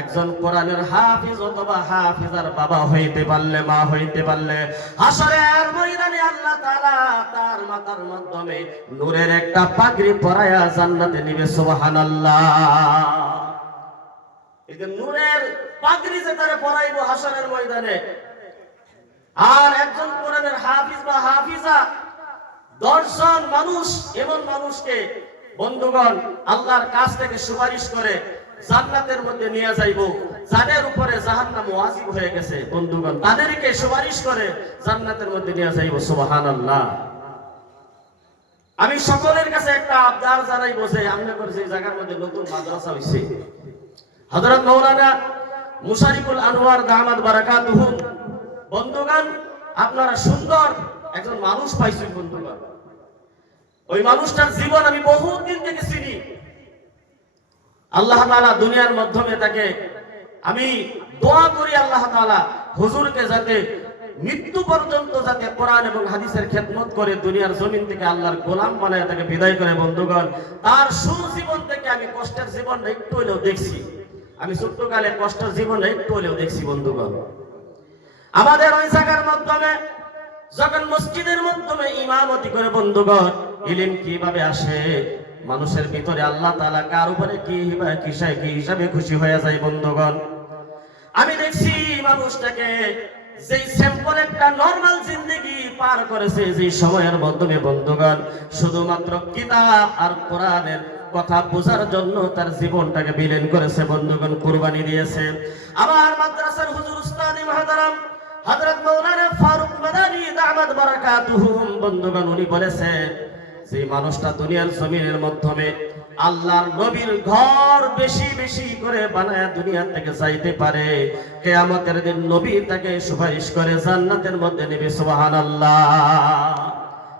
একজন কোরআনের হাফিজ অথবা হাফিজার বাবা হইতে পারলে, মা হইতে পারলে, হাসরের ময়দানে আল্লাহ তাআলা তার মাথার মাধ্যমে নূরের একটা পাগড়ি পরায়া জান্নাতে নিবে। সুবহানাল্লাহ। এই যে নূরের পাগড়ি যে তারে পরাইবো হাসরের ময়দানে, আর একজন কোরআনের হাফিজ বা হাফিজা 10 জন মানুষ, এমন মানুষকে, বন্ধুগণ, আল্লাহর কাছ থেকে সুপারিশ করে জান্নাতের মধ্যে নিয়ে যাইব, যাদের উপরে জাহান্নাম ওয়াজিব হয়ে গেছে, বন্ধুগণ, তাদেরকে সুপারিশ করে জান্নাতের মধ্যে নিয়ে যাইব। সুবহানাল্লাহ। আমি সকলের কাছে একটা আবদার জানাইবো যে আমরা করে যে জায়গার মধ্যে নতুন মাদ্রাসা হইছে, হযরত মাওলানা মুশারিকুল আনোয়ার দামাত বারাকাতুহু, বন্ধুগণ, আপনারা সুন্দর একজন মানুষ পাইছেন, বন্ধুগণ। ওই মানুষটার জীবন আমি বহুত দিন থেকে চিনি। আল্লাহ তাআলা দুনিয়ার মাধ্যমে তাকে, আমি দোয়া করি আল্লাহ তাআলা হুজুরকে যাতে মৃত্যু পর্যন্ত যাতে কোরআন এবং হাদিসের খেদমত করে দুনিয়ার জমিন থেকে আল্লাহর গোলাম বানায় তাকে বিদায় করে। বন্ধুগণ, তার সুজীবন থেকে আমি কষ্টের জীবনটা একটু হলেও দেখছি, আমি ছোট্টকালে কষ্টের জীবনটা একটু হলেও দেখছি। বন্ধুগণ, আমাদের ওই জায়গার মাধ্যমে যখন মসজিদের মাধ্যমে ইমামতি করে, বন্ধুগণ, ইলম কিভাবে আসে, মানুষের ভিতরে আল্লাহ তাআলা কার উপরে কি হিসাবে খুশি হয়ে যায়, বন্ধুগণ। আমি দেখছি মানুষটাকে যেই সিম্পল একটা নরমাল জিন্দেগি পার করেছে, যে সময়ের মাধ্যমে, বন্ধুগণ, শুধুমাত্র কিতাব আর কোরআনের কথা বোঝার জন্য তার জীবনটাকে বিলীন করেছে, বন্ধুগণ, কুরবানি দিয়েছে। আমার মাদ্রাসার হুজুর উস্তাদ মুহতারাম হযরত মাওলানা ফারুক মাদানী দামাত বারাকাতুহু, বন্ধুগণ, উনি বলেছেন যে মানুষটা দুনিয়ার জমিনের মাধ্যমে আল্লাহর নবীর ঘর বেশি বেশি করে বানায়া দুনিয়া থেকে যাইতে পারে, কিয়ামতের দিন নবী তাকে সুপারিশ করে জান্নাতের মধ্যে নেবে। সুবহানাল্লাহ।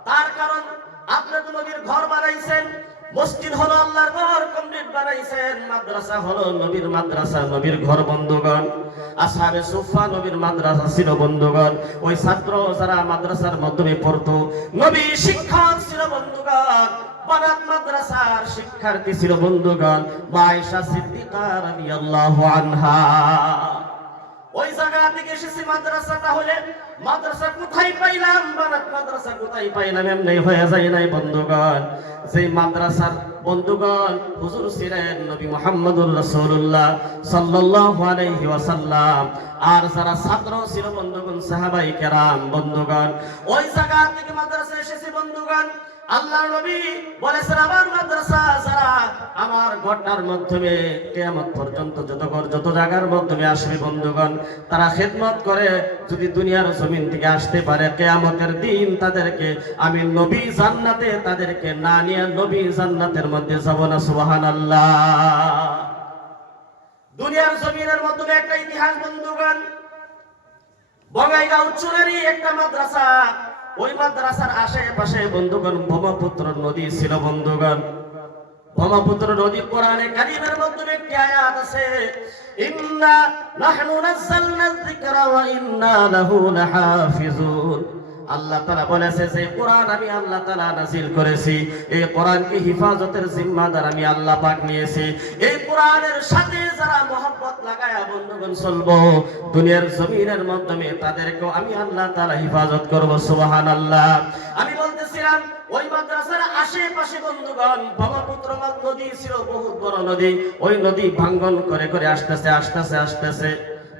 তার কারণ আপনি তো নবীর ঘর বানাইছেন, মসজিদ হলো আল্লাহর ঘর কমপ্লিট বানাইছেন, মাদ্রাসা হলো নবীর মাদ্রাসা, নবীর ঘর, বন্ধুগণ। আসহাবে সুফা নবীর মাদ্রাসা ছিল, বন্ধুগণ। ওই ছাত্র যারা মাদ্রাসার মাধ্যমে পড়তো, নবী শিক্ষক ছিল, বন্ধুগণ। বানাত মাদ্রাসার শিক্ষার্থী ছিল, বন্ধুগণ, আয়েশা সিদ্দিকা রাদিয়াল্লাহু আনহা। ওই জায়গা থেকে এসেছি মাদ্রাসাটা হলে, মাদ্রাসা কোথায় পাইলাম, বানাত মাদ্রাসা কোথায় পাইলাম, এমনি হয়ে যায় নাই, বন্ধুগণ। যে মাদ্রাসার, বন্ধুগণ, হুজুর ছিলেন নবী মুহাম্মদুর রাসূলুল্লাহ সাল্লাল্লাহু আলাইহি ওয়াসাল্লাম, আর যারা ছাত্র ছিল, বন্ধুগণ, সাহাবায়ে কেরাম, বন্ধুগণ। ওই জায়গা থেকে মাদ্রাসা এসেছি, বন্ধুগণ। আল্লাহর নবী বলেছেন, আমার মাদ্রাসা যারা আমার ঘরটার মাধ্যমে কিয়ামত পর্যন্ত যত জায়গার মাধ্যমে আসবে, বন্ধুগণ, তারা খেদমত করে যদি দুনিয়ার জমিন থেকে আসতে পারে, কিয়ামতের দিন তাদেরকে আমি নবী জান্নাতে, তাদেরকে না নিয়ে নবী জান্নাতের মধ্যে যাব না। সুবহানাল্লাহ। দুনিয়ার জমিনের মাধ্যমে একটা ইতিহাস, বন্ধুগণ। বঙ্গাইগাঁও চুনারি একটা মাদ্রাসা, ওই মাদ্রাসার আশেপাশে বন্ধুগণ ব্রহ্মপুত্র নদী ছিল বন্ধুগণ। ব্রহ্মপুত্র নদী কোরআনে কারীমের মধ্যে একটি আয়াত আছে, ইন্না নাহনু নাযালনা যিকরা ওয়া ইন্না লাহু লাহাফিজুন। আল্লাহ তাআলা বলেছে যে কোরআন আমি আল্লাহ তাআলা নাযিল করেছি, এই কোরআনকে হিফাজতের জিম্মাদার আমি আল্লাহ পাক নিয়েছি। এই কোরআনের সাথে যারা মহব্বত লাগায়া বন্ধুগণ চলবো, দুনিয়ার জমিনের মাধ্যমে তাদেরকেও আমি আল্লাহ তাআলা হিফাজত করব। সুবহানাল্লাহ। আমি বলতেছিলাম ওই মাদ্রাসার আশেপাশে বন্ধুগণ ব্রহ্মপুত্র নদী ছিল, বহুত বড় নদী। ওই নদী ভাঙ্গন করে করে আসতেছে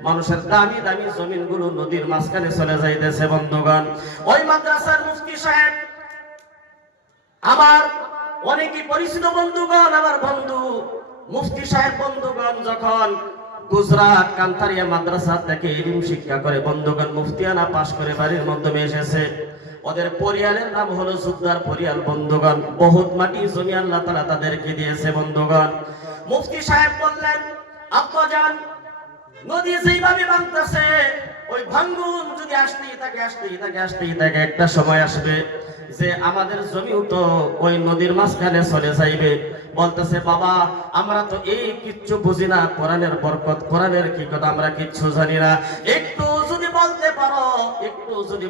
মানুষের দামি দামি জমিনগুলো নদীর মাঝখানে চলে যাইতেছে বন্ধুগণ। ওই মাদ্রাসার মুফতি সাহেব আমার অনেকই পরিচিত বন্ধুগণ, আমার বন্ধু মুফতি সাহেব বন্ধুগণ যখন গুজরাট কান্তারিয়া মাদ্রাসা থেকে ইলম শিক্ষা করে বন্ধুগণ মুফতিয়ানা পাশ করে বাড়ির মাধ্যমে এসেছে। ওদের পরিয়ালের নাম হলো জুদ্দার পরিয়াল বন্ধুগণ। বহুত মাটি জমি আল্লাহ তাআলা তাদেরকে দিয়েছে বন্ধুগণ। মুফতি সাহেব বললেন, আব্বাজান নদী যেইভাবে ভাঙতেছে, ওই ভাঙ্গুন যদি আসতেই থাকে একটা সময় আসবে যে আমাদের জমিও তো ওই নদীর মাঝখানে চলে যাইবে। বলতেছে, বাবা আমরা তো এই কিচ্ছু বুঝি না, কোরআনের বরকত কোরআনের কি কথা আমরা কিচ্ছু জানি না, একটু যদি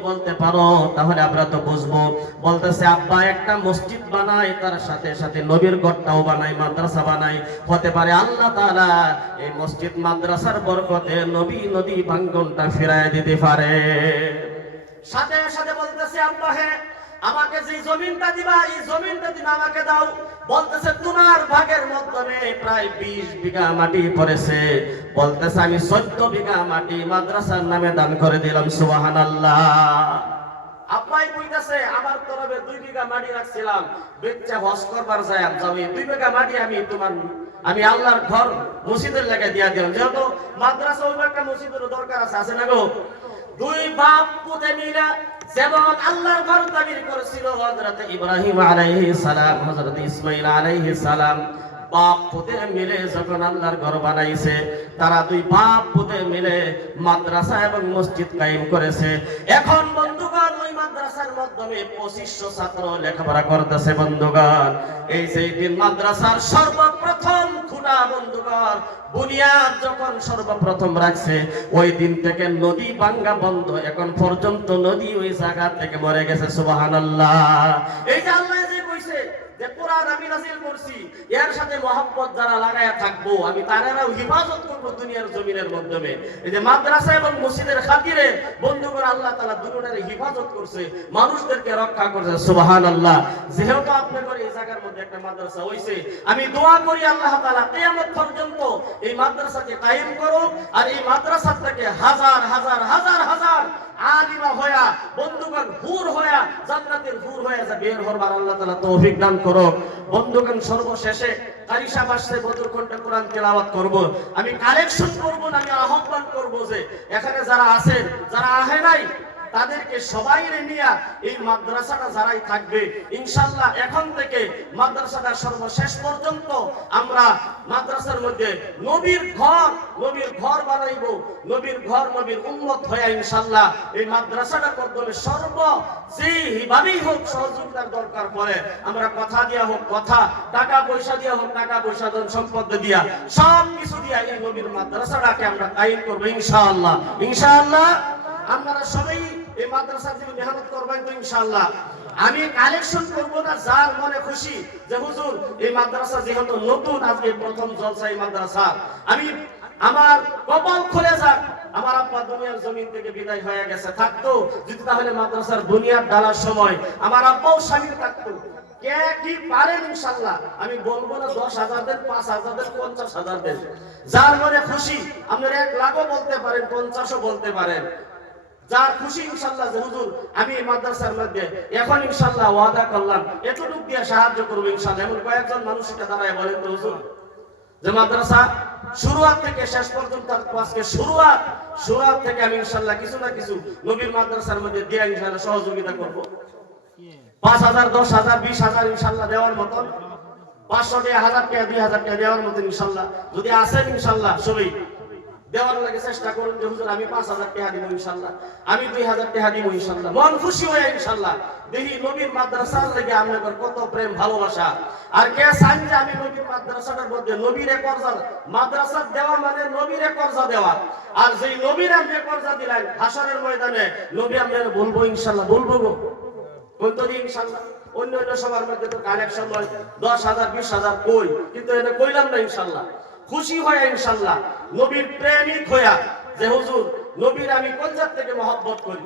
বলতে পারো তাহলে আমরা তো বুঝবো। বলতেছে, আব্বা একটা মসজিদ বানাই, তার সাথে সাথে নবীর ঘরটাও বানাই, মাদ্রাসা বানাই, হতে পারে আল্লাহ তাআলা এই মসজিদ মাদ্রাসার বরকতে নদী ভাঙ্গনটা ফিরায় দিতে পারে। সাথে সাথে বলতেছে, আব্বা হ্যাঁ আমাকে যে জমিনটা দিবা এই জমিনটা তুমি আমাকে দাও। বলতেছে, তোমার ভাগের মাধ্যমে প্রায় 20 বিঘা মাটি পড়েছে। বলতেছে, আমি 14 বিঘা মাটি মাদ্রাসার নামে দান করে দিলাম। সুবহানাল্লাহ। আব্বাই কইতাছে, আমার তরফে 2 বিঘা মাটি রাখছিলাম, বেচ্চা হজ করবার যায় আমি 2 বিঘা মাটি আমি আল্লাহর ঘর মসজিদের লাগা দিয়া দিলাম, যেহেতু মাদ্রাসা ওই একটা মসজিদের দরকার আছে না গো। 2 বাপ পুতে মিলা যেমন আল্লাহর ঘর তামির করেছিল হযরত ইব্রাহিম আলাইহিস সালাম, হযরত ইসমাঈল আলাইহিস সালাম, বাপ পুতে মিলে যখন আল্লাহর ঘর বানাইছে, তারা 2 বাপ পুতে মিলে মাদ্রাসা এবং মসজিদ কায়েম করেছে। এখন বন্ধুগণ ওই মাদ্রাসার মাধ্যমে 2500 ছাত্র লেখাপড়া করতেছে বন্ধুগণ। এই যে দিন মাদ্রাসার সর্বপ্রথম খুঁটা বন্ধুগণ বুনিয়াদ যখন সর্বপ্রথম রাখছে, ওই দিন থেকে নদী ভাঙ্গা বন্ধ, এখন পর্যন্ত নদী ওই জায়গা থেকে মরে গেছে। সুবহানাল্লাহ। এই যে আল্লাহ যে কইছে যে কোরআন আমি নাযিল করছি, এর সাথে মহব্বত যারা লাগায়া থাকবো আমি তারাও হিফাজত করব দুনিয়ার জমিনের মাধ্যমে। এই যে মাদ্রাসা এবং মসজিদের খাতিরে বন্ধুগণ আল্লাহ তাআলা দুনিয়ার হিফাজত করছে, মানুষদেরকে রক্ষা করছে। সুবহানাল্লাহ। যেহেতু আপনাদের এই জায়গার মধ্যে একটা মাদ্রাসা হইছে, আমি দোয়া করি আল্লাহ তাআলা কিয়ামত পর্যন্ত এই মাদ্রাসাকে কায়েম করুক, আর এই মাদ্রাসা থেকে হাজার হাজার আলিমা হয়া বন্ধুগণ হুর হয়া জান্নাতের হুর হয়ে যা বের হবার আল্লাহ তাআলা তৌফিক দান করুক। বন্ধুগণ সর্বশেষে কারি সাহেব আসছে, বদর ঘন্টা কোরআন তেলাওয়াত করব। আমি কালেকশন করব না, আমি আহ্বান করব যে এখানে যারা আছেন, যারা আহে নাই তাদেরকে সবাই নিয়ে এই মাদ্রাসাটা যারাই থাকবে ইনশাআল্লাহ এখন থেকে মাদ্রাসাটা সর্বশেষ পর্যন্ত আমরা মাদ্রাসার মধ্যে নবীর ঘর বানাইবো, নবীর ঘর নবীর উম্মত হয়ে ইনশাআল্লাহ এই মাদ্রাসাটা করতে সর্ব যেভাবেই হোক সহযোগিতার দরকার পড়ে আমরা কথা দিয়া হোক কথা, টাকা পয়সা দিয়া হোক টাকা পয়সা, ধন সম্পদ দিয়া, সব কিছু দিয়া এই নবীর মাদ্রাসাটাকে আমরা কায়েম করবো ইনশাআল্লাহ। আপনারা সবাই এই মাদ্রাসার জন্য মেহনত করবেন তো ইনশাআল্লাহ। আমি কালেকশন করব না, যার মনে খুশি যে হুজুর এই মাদ্রাসা যেহেতু নতুন, আজকে প্রথম জলসা এই মাদ্রাসা, আমি আমার কপাল খুলে যাক, আমার আব্বা দুনিয়ার জমিন থেকে বিদায় হয়ে গেছে, থাকতো যদি তাহলে মাদ্রাসার দুনিয়ার ডালার সময় আমার আব্বাও স্বামী থাকতো। কে কি পারেন ইনশাআল্লাহ, আমি বলবো না 10,000 দেন, 5,000 দেন, 50,000 দেন, যার মনে খুশি আপনারা 1 লাখও বলতে পারেন, 50ও বলতে পারেন, যার খুশি ইনশাআল্লাহ যে হুজুর আমি এই মাদ্রাসার মধ্যে এখন ইনশাআল্লাহ ওয়াদা করলাম এতটুকু দিয়ে সাহায্য করব ইনশাআল্লাহ। এমন কয়েকজন মানুষ এটা দাঁড়ায় বলেন তো হুজুর যে মাদ্রাসা শুরুয়াত থেকে শেষ পর্যন্ত আজকে শুরুয়াত থেকে আমি ইনশাআল্লাহ কিছু না কিছু নবীর মাদ্রাসার মধ্যে দিয়ে ইনশাআল্লাহ সহযোগিতা করব। 5,000 10,000 20,000 ইনশাআল্লাহ দেওয়ার মতন, 500 টাকা 1000 টাকা 2000 টাকা দেওয়ার মতন ইনশাআল্লাহ যদি আসেন ইনশাআল্লাহ সবাই দেওয়ার লাগে চেষ্টা করুন যে হুজুর আমি 5,000 টাকা দিব ইনশাআল্লাহ, আমি 2,000 টাকা দিব ইনশাআল্লাহ। মন খুশি হয়ে ইনশাআল্লাহ দেখি নবীর মাদ্রাসার লাগে আপনাদের কত প্রেম ভালোবাসা। আর কে চান যে আমি নবীর মাদ্রাসাটার মধ্যে নবীরে কর্জা, মাদ্রাসা দেওয়া মানে নবীরে কর্জা দেওয়া। আর যেই নবীর আপনি কর্জা দিলেন হাসরের ময়দানে নবী আপনার বলবো ইনশাআল্লাহ, বলবো গো বলতো ইনশাআল্লাহ। অন্য অন্য সবার মধ্যে তো কানেকশন হয় 10,000 20,000 কই, কিন্তু এটা কইলাম না ইনশাআল্লাহ। খুশি হয়ে ইনশাআল্লাহ নবীর প্রেমিক হইয়া যে হুজুর নবীর আমি কলজাত থেকে মহব্বত করি,